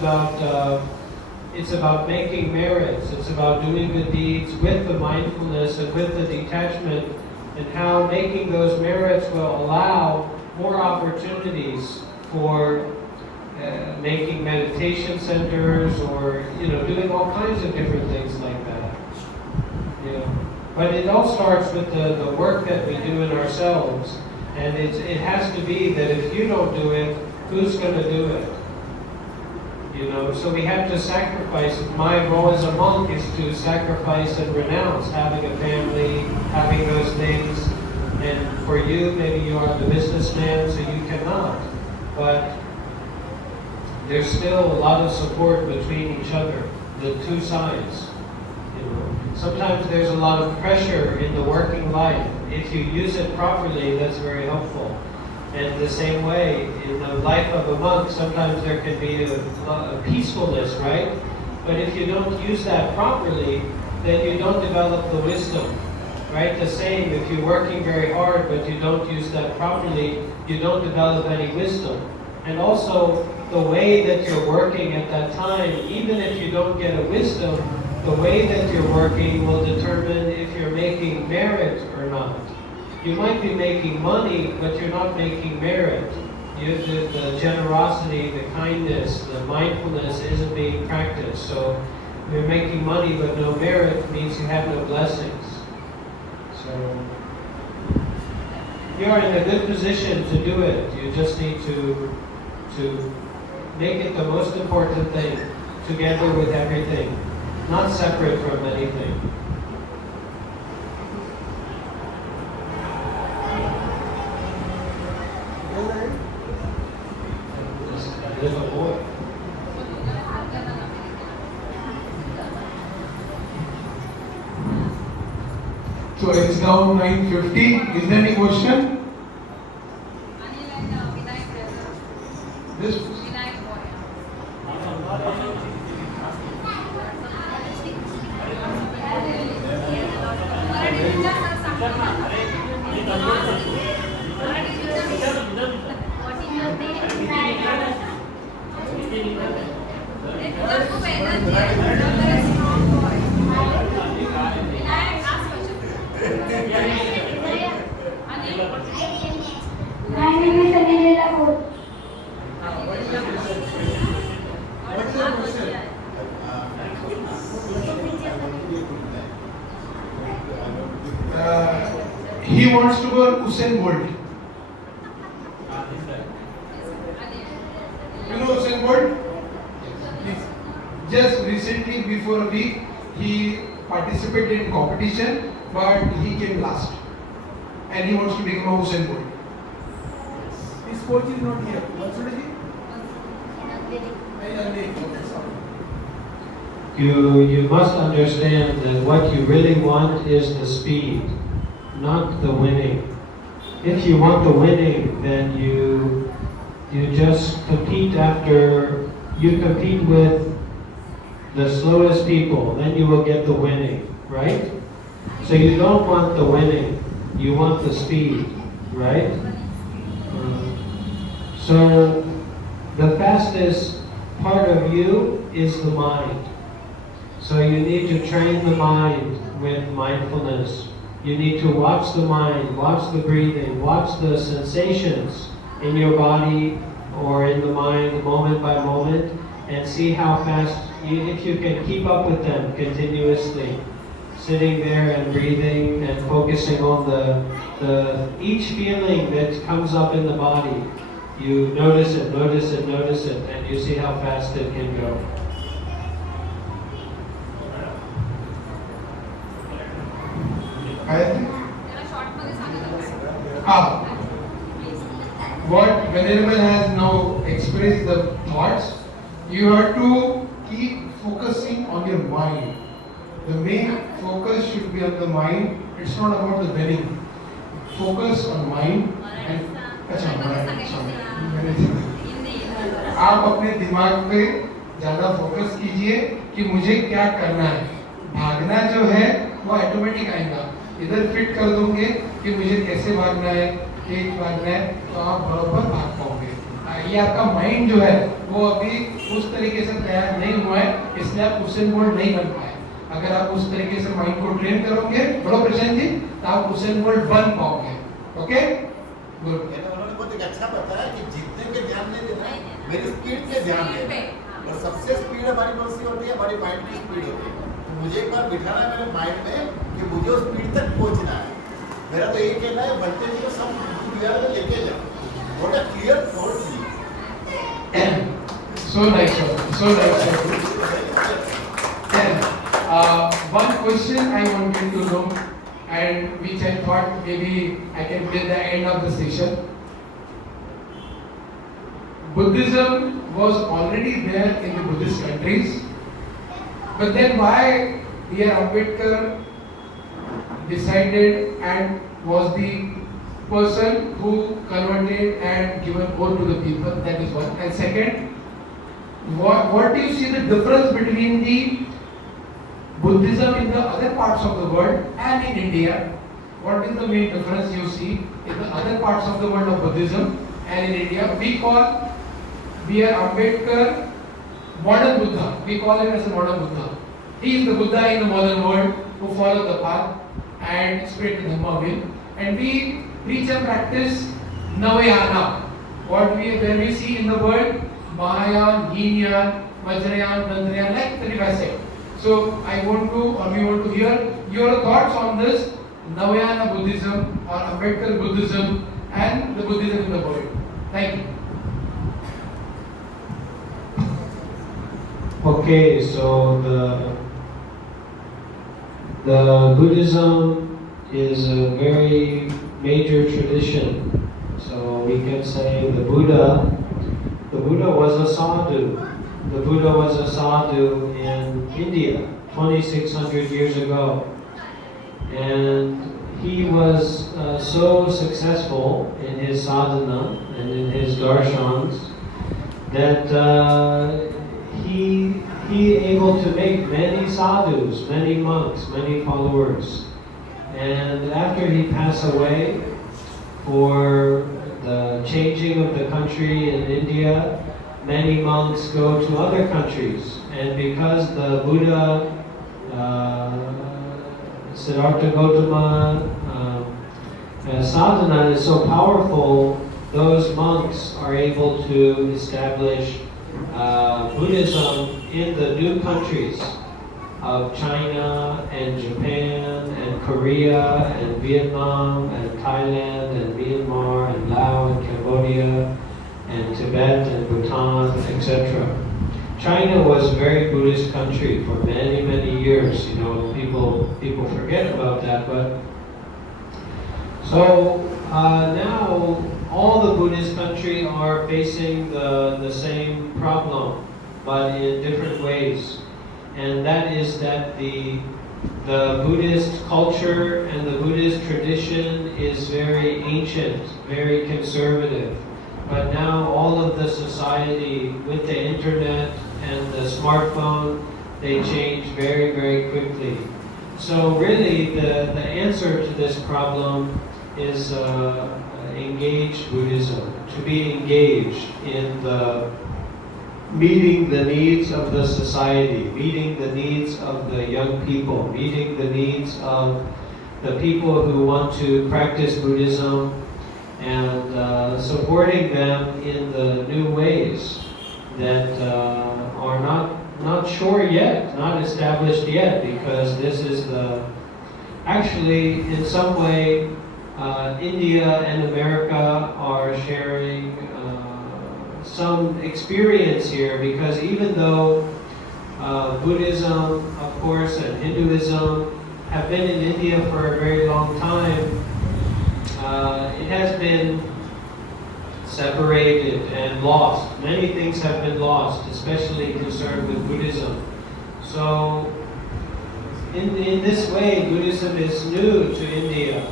about making merits. It's about doing good deeds with the mindfulness and with the detachment, and how making those merits will allow more opportunities for making meditation centers, or doing all kinds of different things like that. But it all starts with the work that we do in ourselves, and it has to be that if you don't do it, who's going to do it? So we have to sacrifice. My role as a monk is to sacrifice and renounce having a family, having those things. And for you, maybe you are the businessman, so you cannot. But there's still a lot of support between each other, the two sides. Sometimes there's a lot of pressure in the working life. If you use it properly, that's very helpful. And the same way, in the life of a monk, sometimes there can be a peacefulness, right? But if you don't use that properly, then you don't develop the wisdom, right? The same, if you're working very hard, but you don't use that properly, you don't develop any wisdom. And also, the way that you're working at that time, even if you don't get a wisdom, the way that you're working will determine if you're making merit or not. You might be making money, but you're not making merit. The generosity, the kindness, the mindfulness isn't being practiced. So you're making money but no merit means you have no blessings. So you're in a good position to do it. You just need to make it the most important thing, together with everything, not separate from anything. Little boy. So it's now 9:50. Is there any question? This. My name is Anila Kaur. He wants to go Usain Bolt. You know Usain Bolt? Just recently, before a week, he participated in competition, but he came last. And he wants to become a Usain Bolt. His coach is not here. What should he? You must understand that what you really want is the speed, not the winning. If you want the winning, then you just compete with the slowest people, then you will get the winning, right? So you don't want the winning, you want the speed, right? So the fastest part of you is the mind. So you need to train the mind with mindfulness. You need to watch the mind, watch the breathing, watch the sensations in your body or in the mind moment by moment, and see how fast, if you can keep up with them continuously. Sitting there and breathing and focusing on each feeling that comes up in the body. You notice it, notice it, notice it, and you see how fast it can go. What Venerable has now expressed the thoughts, you have to keep focusing on your mind. The main focus should be on the mind. It's not about the winning. Focus on mind and आप अपने दिमाग पे ज़्यादा focus कीजिए कि मुझे क्या करना है. भागना जो है वो ऑटोमेटिक आएगा. इधर फिट कर दोगे कि मुझे कैसे भागना है, भागना है, तो आप बराबर भाग पाओगे. ये आपका माइंड जो है वो अभी उस तरीके से तैयार नहीं हुआ है, इसलिए आप उसेन बोल्ट नहीं बन पाए. अगर आप उस तरीके से माइंड को ट्रेन करोगे, बोलो प्रशांत जी, तो आप उसेन बोल्ट बन पाओगे. Okay, good. उन्होंने बहुत एक अच्छा बताया कि जीतने पे ध्यान नहीं देना, मेरी स्पीड पे ध्यान देना. और सबसे स्पीड हमारी कौन सी होती है? हमारी माइंड की स्पीड होती है. तो मुझे एक बार बिठाना है मेरे माइंड में कि मुझे उस स्पीड तक पहुंचना है. मेरा तो यही कहना है, बनते जी को सब क्लियर में लेके जाओ. व्हाट अ क्लियर थॉट जी. So nice, so nice. Then, one question I wanted to know, and which I thought maybe I can play the end of the session. Buddhism was already there in the Buddhist countries, but then why B.R. Ambedkar decided and was the person who converted and given vote to the people? That is one. And second, what do you see the difference between the Buddhism in the other parts of the world and in India? What is the main difference you see in the other parts of the world of Buddhism and in India? We call B.R. Ambedkar modern Buddha. We call him as a modern Buddha. He is the Buddha in the modern world who followed the path and spread the Dhamma will. And we preach and practice Navayana. Where we see in the world Mahayan, Hinyan, Vajrayan, Tantrayan, like 35. So I want to, or we want to hear your thoughts on this Navayana Buddhism or Ambedkar Buddhism and the Buddhism in the world. Thank you. Okay, so the Buddhism is a very major tradition. So we can say the Buddha was a sadhu. The Buddha was a sadhu in India 2,600 years ago. And he was so successful in his sadhana and in his darshans that he able to make many sadhus, many monks, many followers. And after he passed away, for the changing of the country in India, many monks go to other countries. And because the Buddha, Siddhartha Gautama, sadhana is so powerful, those monks are able to establish Buddhism in the new countries of China and Japan and Korea and Vietnam and Thailand and Myanmar and Laos and Cambodia and Tibet and Bhutan, etc. China was a very Buddhist country for many, many years. You know, people forget about that, but so now all the Buddhist countries are facing the same problem, but in different ways. And that is that the Buddhist culture and the Buddhist tradition is very ancient, very conservative. But now all of the society with the internet and the smartphone, they change very, very quickly. So really the answer to this problem is engaged Buddhism, to be engaged in the meeting the needs of the society, meeting the needs of the young people, meeting the needs of the people who want to practice Buddhism, and supporting them in the new ways that are not sure yet, not established yet, because this is actually in some way India and America are sharing some experience here, because even though Buddhism, of course, and Hinduism have been in India for a very long time, it has been separated and lost. Many things have been lost, especially concerned with Buddhism. So in this way, Buddhism is new to India.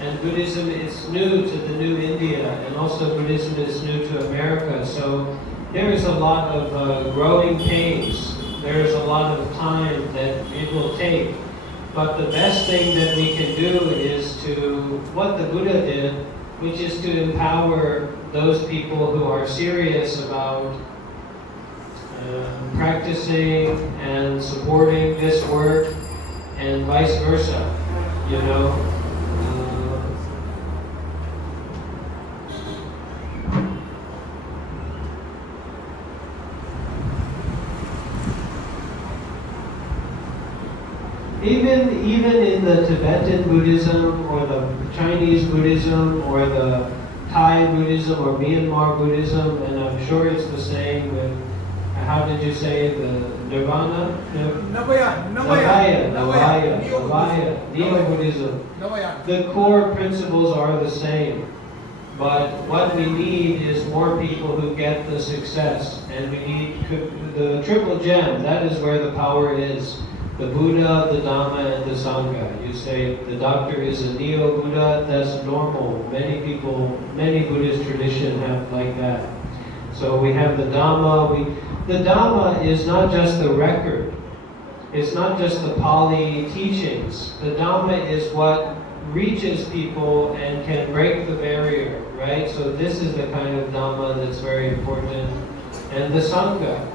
And Buddhism is new to the new India, and also Buddhism is new to America. So there is a lot of growing pains. There is a lot of time that it will take. But the best thing that we can do is to what the Buddha did, which is to empower those people who are serious about practicing and supporting this work, and vice versa, you know. Even in the Tibetan Buddhism or the Chinese Buddhism or the Thai Buddhism or Myanmar Buddhism, and I'm sure it's the same with, how did you say, the Nirvana? Navaya, Neo-Buddhism. The core principles are the same. But what we need is more people who get the success. And we need the triple gem. That is where the power is. The Buddha, the Dhamma, and the Sangha. You say the doctor is a neo-Buddha, that's normal. Many people, many Buddhist traditions have like that. So we have the Dhamma. The Dhamma is not just the record. It's not just the Pali teachings. The Dhamma is what reaches people and can break the barrier, right? So this is the kind of Dhamma that's very important. And the Sangha.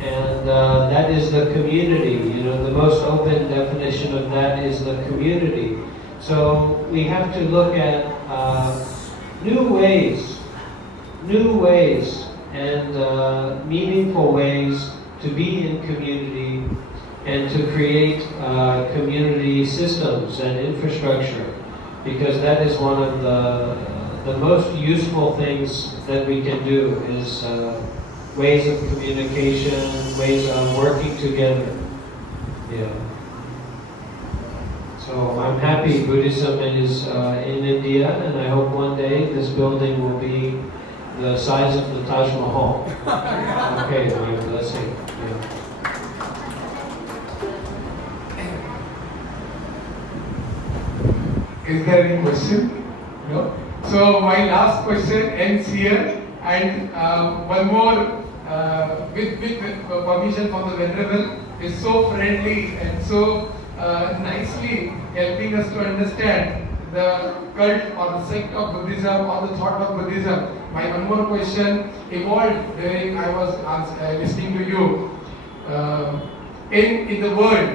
And that is the community. You know, the most open definition of that is the community. So we have to look at new ways and meaningful ways to be in community and to create community systems and infrastructure, because that is one of the most useful things that we can do is ways of communication, ways of working together. Yeah. So I'm happy Buddhism is in India, and I hope one day this building will be the size of the Taj Mahal. Okay, my blessing. Yeah. Is there any question? No? So my last question ends here, and one more with permission from the Venerable is so friendly and so nicely helping us to understand the cult or the sect of Buddhism or the thought of Buddhism. My one more question evolved during I was listening to you. In the world,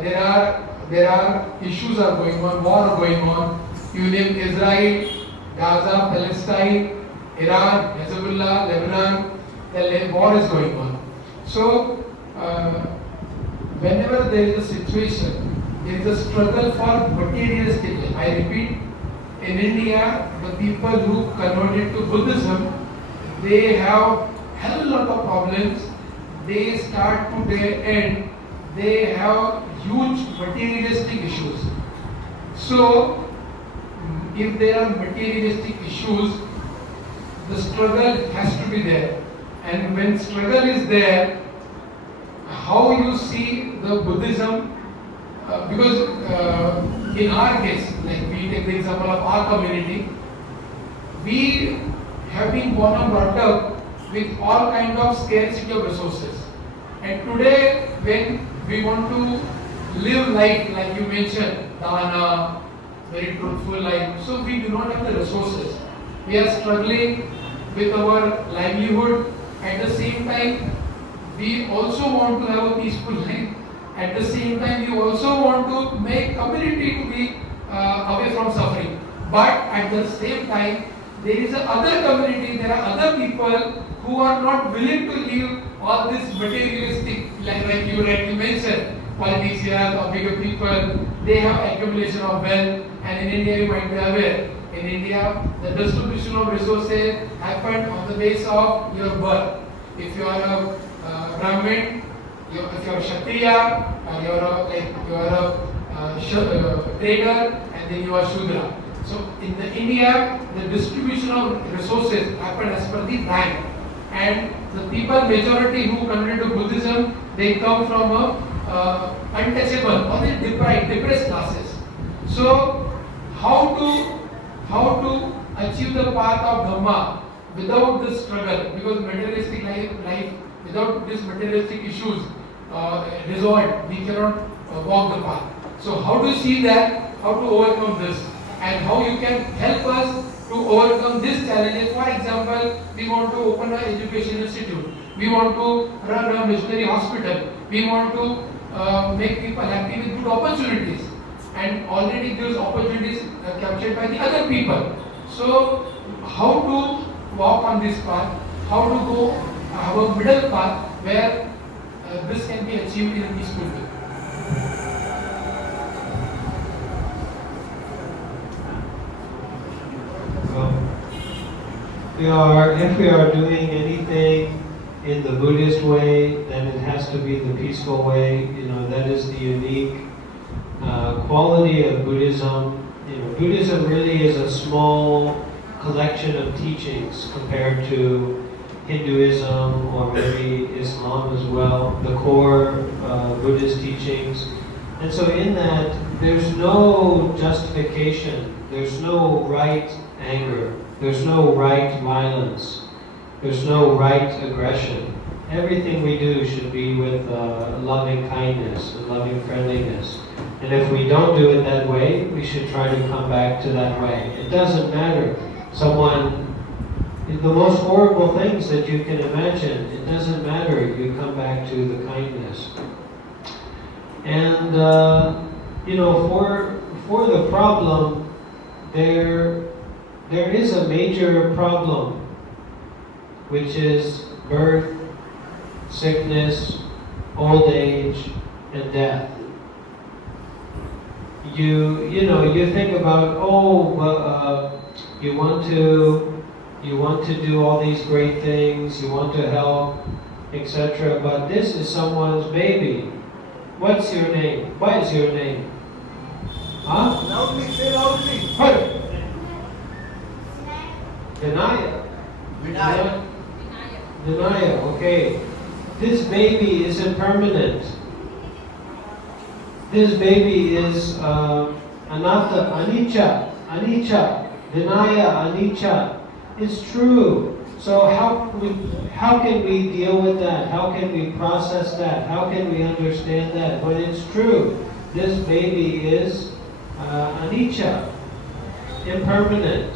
there are issues are going on, war are going on. You name Israel, Gaza, Palestine, Iran, Hezbollah, Lebanon. The war is going on. So whenever there is a situation, there is a struggle for materialistic life. I repeat, in India, the people who converted to Buddhism, they have hell lot of problems. They start to their end, they have huge materialistic issues. So, if there are materialistic issues, the struggle has to be there. And when struggle is there, how you see the Buddhism, because in our case, like we take the example of our community, we have been born and brought up with all kind of scarcity of resources. And today, when we want to live life, like you mentioned, dana, very truthful life, so we do not have the resources. We are struggling with our livelihood. At the same time, we also want to have a peaceful life. At the same time, we also want to make community to be away from suffering. But at the same time, there is another community, there are other people who are not willing to live all this materialistic, like you rightly mentioned, politicians or bigger people, they have accumulation of wealth, and in India you might be aware, in India the distribution of resources happened on the basis of your birth. If you are a Brahmin, if you are a Kshatriya, you are a trader, and then you are Shudra. So in India, the distribution of resources happened as per the rank. And the people majority who convert to Buddhism, they come from a untouchable or the depressed classes. So how to achieve the path of Dhamma without this struggle? Because materialistic life without these materialistic issues resolved, we cannot walk the path. So how to see that? How to overcome this? And how you can help us to overcome these challenges. For example, we want to open an education institute. We want to run a missionary hospital. We want to make people happy with good opportunities. And already those opportunities are captured by the other people. So, how to walk on this path? How to go have a middle path where this can be achieved in a peaceful way? If we are doing anything in the Buddhist way, then it has to be the peaceful way. That is the unique quality of Buddhism. Buddhism really is a small collection of teachings compared to Hinduism or maybe Islam as well, the core Buddhist teachings. And so in that, there's no justification, there's no right anger, there's no right violence, there's no right aggression. Everything we do should be with loving kindness and loving friendliness. And if we don't do it that way, we should try to come back to that way. It doesn't matter. The most horrible things that you can imagine, it doesn't matter. You come back to the kindness. And, for the problem, there is a major problem, which is birth, sickness, old age, and death. You think about, you want to you want to do all these great things, you want to help, etc. But this is someone's baby. What's your name? What is your name? Huh? Loudly, say loudly. Hey. Vinaya. Vinaya. Vinaya, okay. This baby is impermanent. This baby is anatta, anicca, Vinaya, anicca. It's true. So how can we deal with that? How can we process that? How can we understand that? But it's true. This baby is anicca, impermanent.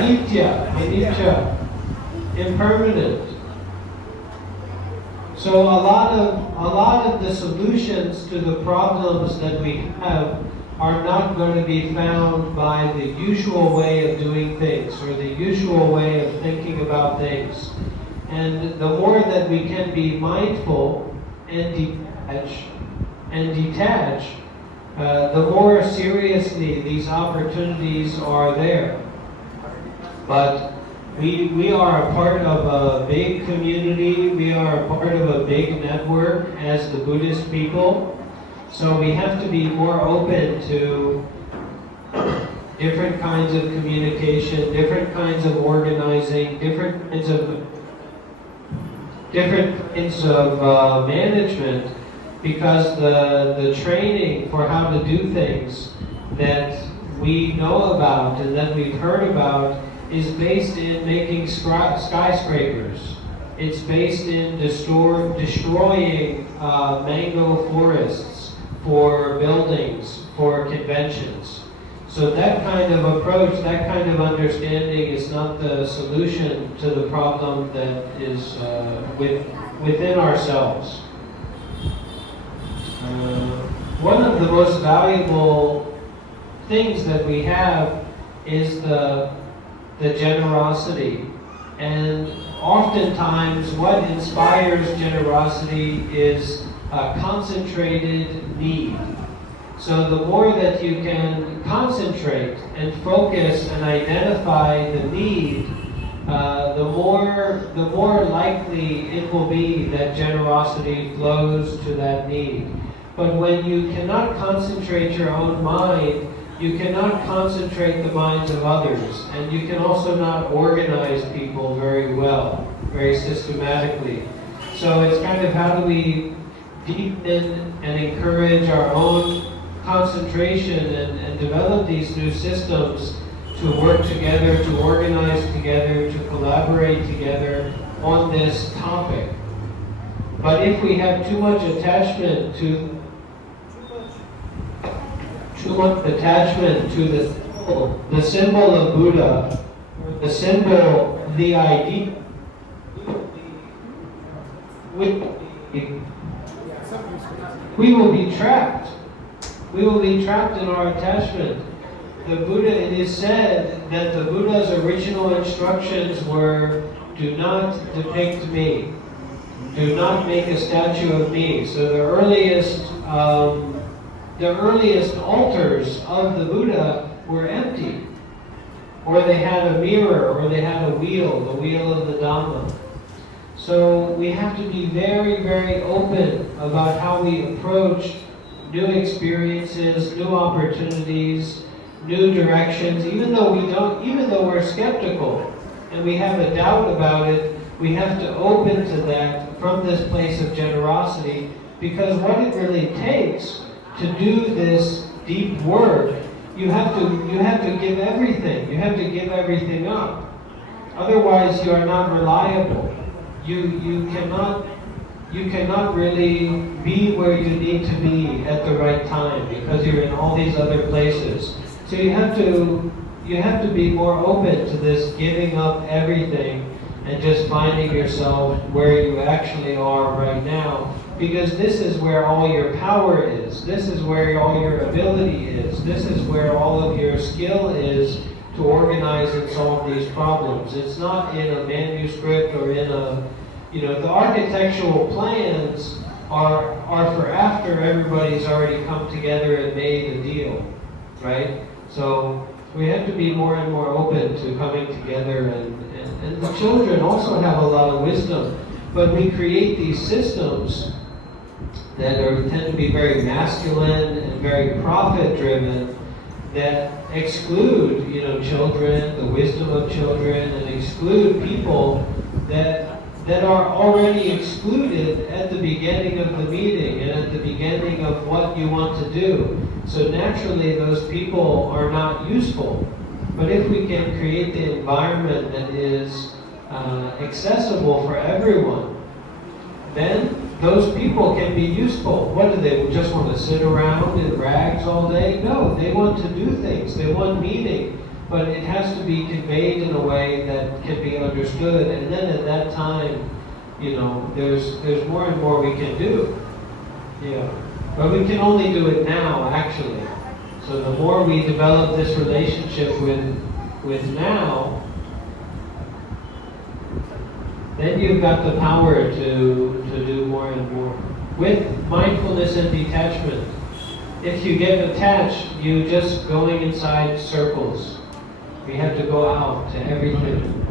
Anitya, impermanent. So a lot of the solutions to the problems that we have are not going to be found by the usual way of doing things or the usual way of thinking about things. And the more that we can be mindful and detach, the more seriously these opportunities are there. But we are a part of a big community, we are a part of a big network as the Buddhist people. So we have to be more open to different kinds of communication, different kinds of organizing, different kinds of management, because the training for how to do things that we know about and that we've heard about is based in making skyscrapers. It's based in destroying mango forests for buildings, for conventions. So that kind of approach, that kind of understanding is not the solution to the problem that is within ourselves. One of the most valuable things that we have is the generosity. And oftentimes what inspires generosity is a concentrated need. So the more that you can concentrate and focus and identify the need, the more likely it will be that generosity flows to that need. But when you cannot concentrate your own mind, you cannot concentrate the minds of others, and you can also not organize people very well, very systematically. So it's kind of how do we deepen and encourage our own concentration and develop these new systems to work together, to organize together, to collaborate together on this topic. But if we have too much attachment to the symbol of Buddha, the symbol, the idea, we will be trapped. We will be trapped in our attachment. The Buddha, it is said that the Buddha's original instructions were, do not depict me. Do not make a statue of me. So the earliest altars of the Buddha were empty. Or they had a mirror, or they had a wheel, the wheel of the Dhamma. So we have to be very, very open about how we approach new experiences, new opportunities, new directions. Even though we're skeptical and we have a doubt about it, we have to open to that from this place of generosity, because what it really takes to do this deep work, you have to give everything. You have to give everything up. Otherwise, you are not reliable. You cannot really be where you need to be at the right time, because you're in all these other places. So you have to be more open to this giving up everything and just finding yourself where you actually are right now, because this is where all your power is. This is where all your ability is. This is where all of your skill is to organize and solve these problems. It's not in a manuscript or in a, the architectural plans are for after everybody's already come together and made a deal, right? So We have to be more and more open to coming together, and the children also have a lot of wisdom, but we create these systems that tend to be very masculine and very profit-driven, that exclude, children, the wisdom of children, and exclude people that are already excluded at the beginning of the meeting and at the beginning of what you want to do. So naturally, those people are not useful. But if we can create the environment that is accessible for everyone, then those people can be useful. What do they just want to sit around in rags all day? No, they want to do things. They want meaning. But it has to be conveyed in a way that can be understood. And then at that time, there's more and more we can do. Yeah. But we can only do it now, actually. So the more we develop this relationship with now, then you've got the power to do more and more. With mindfulness and detachment, if you get attached, you just going inside circles. We have to go out to everything.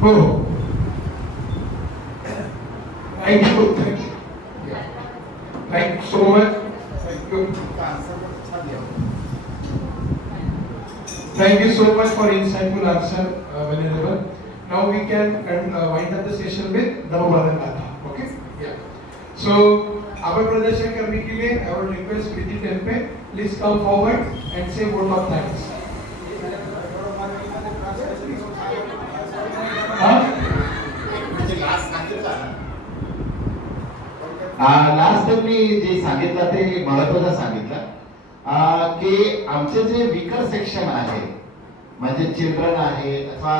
Oh. Thank you. Yeah. Thank you so much. Thank you. Thank you so much for insightful answer, Venerable. Now we can wind up the session with Dhammapadan Gatha. Okay? Yeah. So, our प्रदर्शन करने के लिए I would request Kriti Tempe, please come forward and say vote of thanks. Last time मी जे सांगितलं ते महत्त्वाचं सांगितलं की आमचे जे वीकर सेक्शन आहे म्हणजे चिल्ड्रन आहे अथवा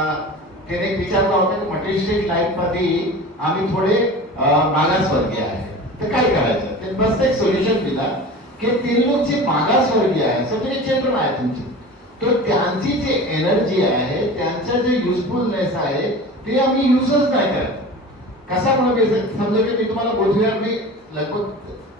त्याने विचारला होता की मटेरियलिस्टिक लाईफ मध्ये आम्ही थोडे मागासवर्गीय आहे तर काय करायचं ते बस एक सोल्युशन दिला की ते लोक जे मागासवर्गीय आहे सगळे चिल्ड्रन आहे तुमचे तर त्यांची जे एनर्जी आहे त्यांचा जे युजफुलनेस आहे ते आम्ही युजच नाही करत कसा म्हणून समजा की मी तुम्हाला बुधवार मी लगभग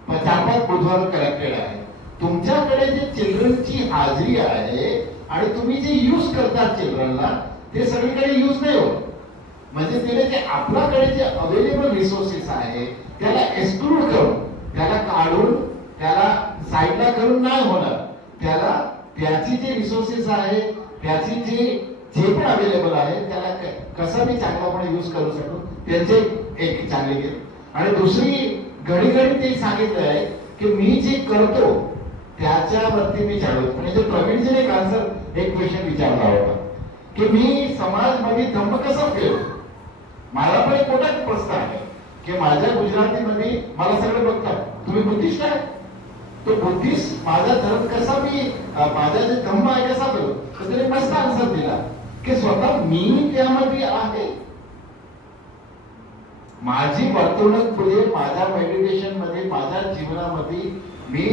4-5 बुधवार कलेक्टेड आहे तुमच्याकडे जे चिल्ड्रनची हाजरी आहे आणि तुम्ही जे यूज करता चिल्ड्रनला ते सगळीकडे यूज नाही होत म्हणजे त्याने जे आपल्याकडे जे अवेलेबल रिसोर्सेस आहे त्याला एक्सक्लूड करून त्याला काढून त्याला साईडला करून नाही होणार त्याला त्याची जे रिसोर्सेस आहे त्याची जे पण अवेलेबल आहे त्याला कसं मी चांगलापणे यूज करू शकतो त्यांचे एक चांगले केलं आणि दुसरी घडी ते सांगितलं आहे की मी जे करतो त्याच्यावरती मी चालवतो म्हणजे प्रवीणजीने एक आन्सर एक क्वेश्चन विचारला होता की मी समाजमध्ये धम्म कसा फैलवतो मला पण एक मोठा प्रश्न आहे की माझ्या गुजरातीमध्ये मला सगळे बघतात तुम्ही बुद्धिस्ट आहे तो बुद्धिस्ट माझा धर्म कसा मी माझा जे धम्म आहे कसा फैलवतो तर त्याने मस्त आन्सर दिला की स्वतः मी त्यामध्ये आहे माझी वर्तणूक पुढे माझ्या मेडिटेशन मध्ये माझ्या जीवनामध्ये मी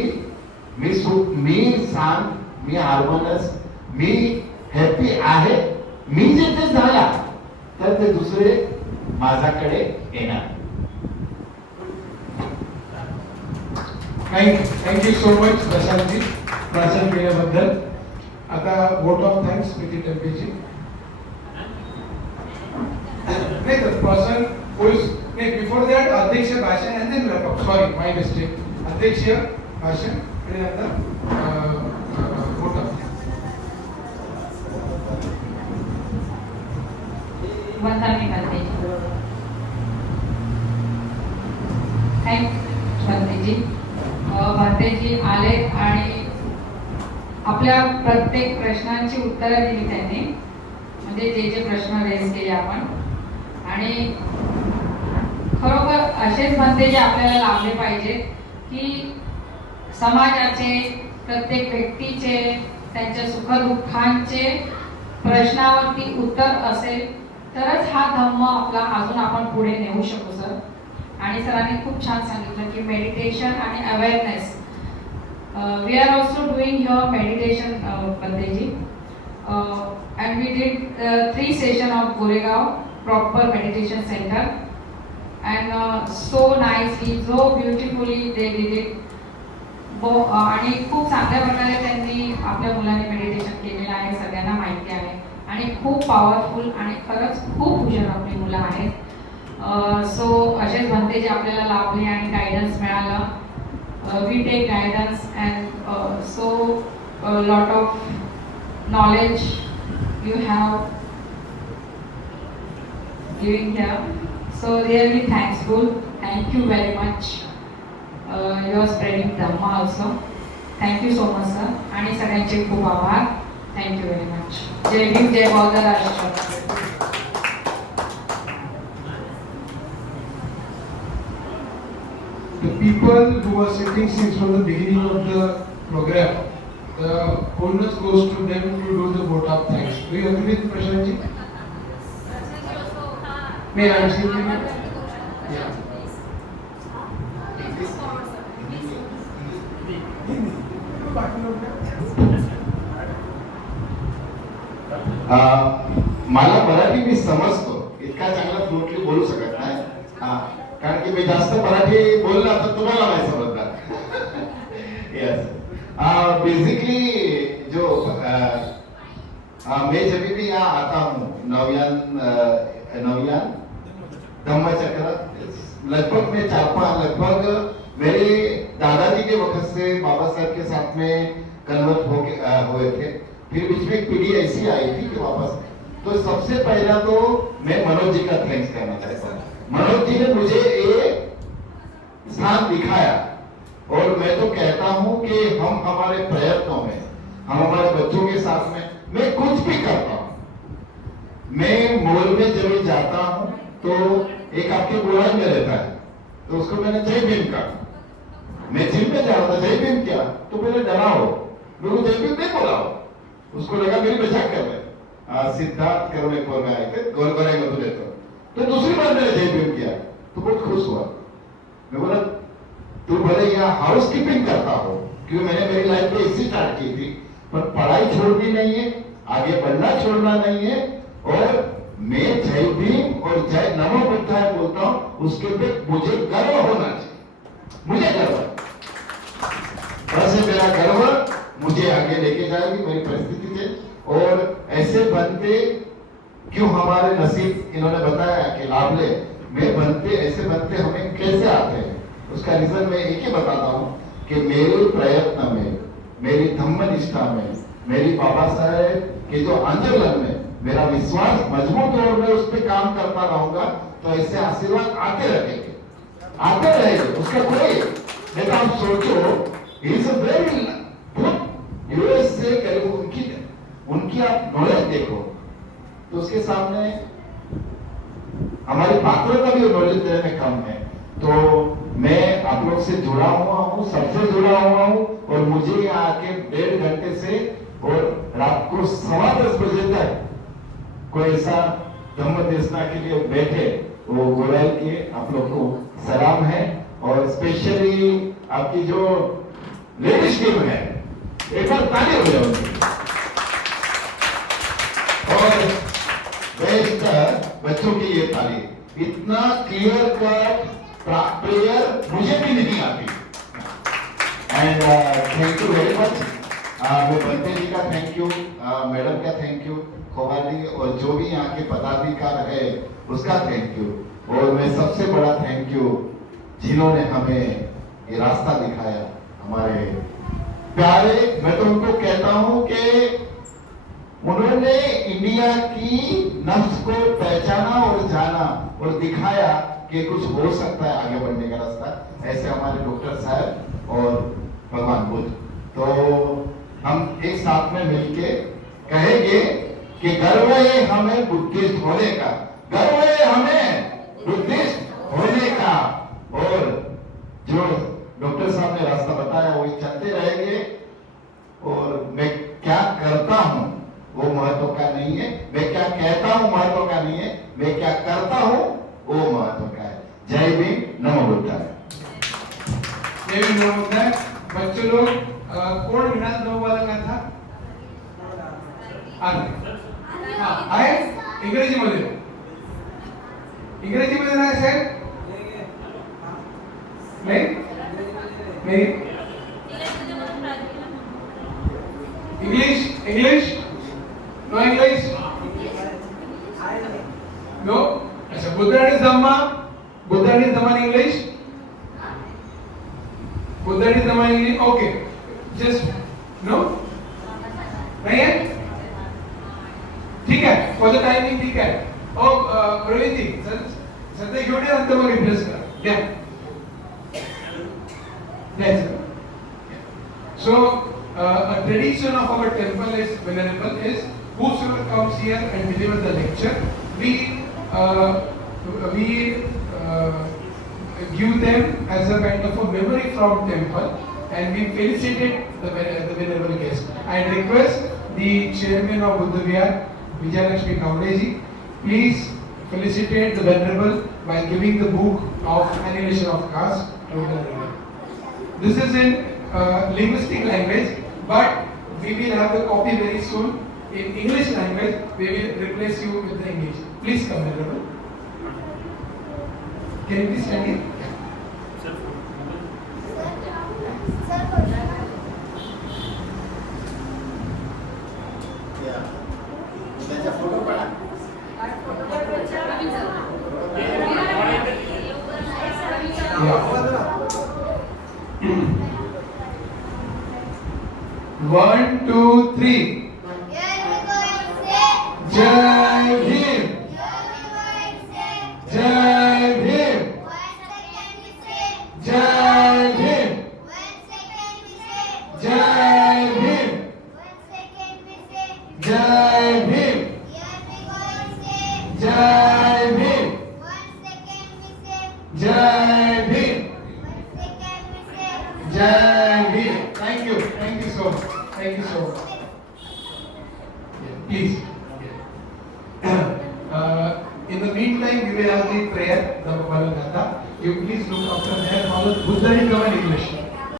शांत मी हार्मोनियस मी हॅपी आहे मी जे ते झाला तर ते दुसरे माझ्याकडे येणार थँक्यू सो मच प्रशांतजी भाषण केल्याबद्दल आता vote of thanks Preeti Tempeji नाही तर पर्सन नाही बिफोर दॅट अध्यक्ष भाषण and then wrap up sorry my mistake अध्यक्ष भाषण आणि नंतर वोट ऑफ वंदना करते थँक्स भंतेजी आले आणि आपल्या प्रत्येक प्रश्नांची उत्तरं दिली त्यांनी म्हणजे जे प्रश्न रेज केले आपण आणि खरोखर असेच भंतेजी आपल्याला लाभले पाहिजे की समाजाचे प्रत्येक व्यक्तीचे त्यांच्या सुखदुःखांचे प्रश्नावरती उत्तर असेल तरच हा धम्म आपला अजून आपण पुढे नेऊ शकू सर आणि सरांनी खूप छान सांगितलं की मेडिटेशन आणि awareness we are also doing your meditation बंदेजी and we did 3 sessions of Goregaon proper meditation center and so nicely so beautifully they did it आणि खूप चांगल्या प्रकारे त्यांनी आपल्या मुलांनी मेडिटेशन केलेलं आहे, सगळ्यांना माहिती आहे आणि खूप पॉवरफुल आणि खरंच खूप हुशार आपली मुलं आहेत. सो असेच भंते जे आपल्याला लाभले आणि गायडन्स मिळालं, we take guidance and so lot of knowledge you have giving here, so really thankful. Thank you very much. You are spreading dhamma also. Thank you so much sir. आणि सगळ्यांचे खूप आभार. Thank you very much. जय भीम, जय बौद्ध राष्ट्र. The people who were sitting since from the beginning of the program, the onus goes to them to do the vote of thanks. Do you agree with Prashantji? May I ask you? Yeah. मला मराठी मी समजतो, इतका चांगला fluently बोलू शकत नाही, कारण की मी जास्त मराठी बोलला तर तुम्हाला नाही समजणार. यस, बेसिकली जो मैं जब भी यहाँ आता हूँ नवयान धम्मचक्र, लगभग मैं लगभग मेरे दादाजी के वक्त से बाबा साहब के साथ में कन्वर्ट हुए थे. फिर बीच में एक पीढ़ी ऐसी आई थी कि वापस, तो सबसे पहला तो मैं मनोज जी का थैंक्स करना चाहता हूँ. मनोज जी ने मुझे एक स्थान दिखाया और मैं तो कहता हूँ कि हम हमारे प्रयत्नों में, हम हमारे बच्चों के साथ में, मैं कुछ भी करता हूँ. मैं मॉल में जब जाता हूँ तो एक आपके बुराई में रहता है, तो उसको मैंने जय भीम कहा. मैं जिम में जा रहा था, जय भीम क्या, तो मैंने डरा हो, मेरे को जय भीम नहीं बोला हो. उसको लगा मेरी मजाक कर रहे. सिद्धार्थ करमेपुर में आए थे, गोलगोराई में तुझे तो दूसरी बार मैंने जय भीम किया तो बहुत खुश हुआ. मैं बोला तू भले यहाँ हाउस कीपिंग करता हो, क्योंकि मैंने मेरी लाइफ में इसी स्टार्ट की थी, पर पढ़ाई छोड़नी नहीं है, आगे बढ़ना छोड़ना नहीं है. और मैं जय भीम और जय नमो बुद्धाय बोलता हूँ, उसके पे मुझे गर्व होना चाहिए. मुझे गर्व है, वैसे मेरा गर्व मुझे आगे लेके जाएगी मेरी परिस्थिति से. और ऐसे बनते क्यों हमारे नसीब, इन्होंने बताया कि लाभ ले, मैं बनते ऐसे बनते हमें कैसे आते हैं, उसका रीजन मैं एक ही बताता हूँ कि मेरे प्रयत्न में, मेरी धम्म निष्ठा में, मेरी बाबा साहेब के जो आंदोलन में मेरा विश्वास मजबूत और मैं उस पर काम करता रहूंगा, तो ऐसे आशीर्वाद आते रहेंगे, आते रहेंगे. उसका कोई नहीं. आप सोचो, इज वेरी यूएस से करीब उनकी आप नॉलेज देखो तो उसके सामने हमारी पात्रता भी नॉलेज देने में कम है. तो मैं आप लोग से जुड़ा हुआ हूँ, सबसे जुड़ा हुआ हूँ, और मुझे यहाँ आके 1.5 घंटे से और रात को 10:15 बजे तक कोई ऐसा धम्म देशना के लिए बैठे, वो गोराई के आप लोग को सलाम है. और स्पेशली आपकी जो लेडीज टीम है, एक बार ताली हो जाओ. और बेस्ट बच्चों की ये ताली, इतना क्लियर कट प्रेयर मुझे भी नहीं आती. And thank you very much. मैं बंते जी का थैंक यू, मैडम का थैंक यू, खोवाली और जो भी यहाँ के पदाधिकार है उसका थैंक यू. और मैं सबसे बड़ा थैंक यू जिन्होंने हमें ये रास्ता दिखाया, हमारे प्यारे, मैं तो उनको कहता हूं कि उन्होंने इंडिया की नफ्स को पहचाना और जाना और दिखाया कि कुछ हो सकता है आगे बढ़ने का रास्ता. ऐसे हमारे डॉक्टर साहब और भगवान बुद्ध. तो हम एक साथ में मिलके कहेंगे कि गर्व है हमें बुद्धिस्ट होने का, गर्व है हमें बुद्धिस्ट होने का. और जो डॉक्टर साहब ने रास्ता बताया वही चलते रहेंगे. और मैं क्या करता हूं वो महत्व का नहीं है, मैं क्या कहता हूं महत्व का नहीं है, मैं क्या करता हूं वो महत्व का है. जय भीम, नमो बुद्धाय. जय भीम, नमो बुद्धाय. बच्चे लोग कोण विनाश नववाला का था आहे इंग्रजीमध्ये, इंग्रजीमध्ये नाही साहेब, नाही नाही English? No English? No? अच्छा, Buddha is Dhamma? Buddha is Dhamma in English? Buddha is Dhamma in English? Okay. Just, no? नहीं है? ठीक है, for the timing ठीक है. Oh, प्रवीण जी, सध्या घेऊन या नंतर मग रिप्लेस करा. Yeah. Yes. So, a tradition of our temple is venerable is whosoever comes here and delivers the lecture, we give them as a kind of a memory from temple, and we felicitate the venerable guest. I request the chairman of Buddha Vihar, Vijayalakshmi Kamleji, please felicitate the venerable by giving the book of Annihilation of Caste to the venerable. This is in linguistic language, but we will have the copy very soon in English language. We will replace you with the English. Please come, venerable. Can you please stand here? Yeah. त्याचा photo काढा. One, two, three. Jai Bhim. Jai Bhim. Jai Bhim. Jai Bhim. Jai Bhim. Jai Bhim. Jai Bhim. Jai Bhim. Thank you so much. Thank you so much. Yeah, please. In the meantime, we will have the prayer, the Bhagavad Gita. You please look after that. Buddha will come in English.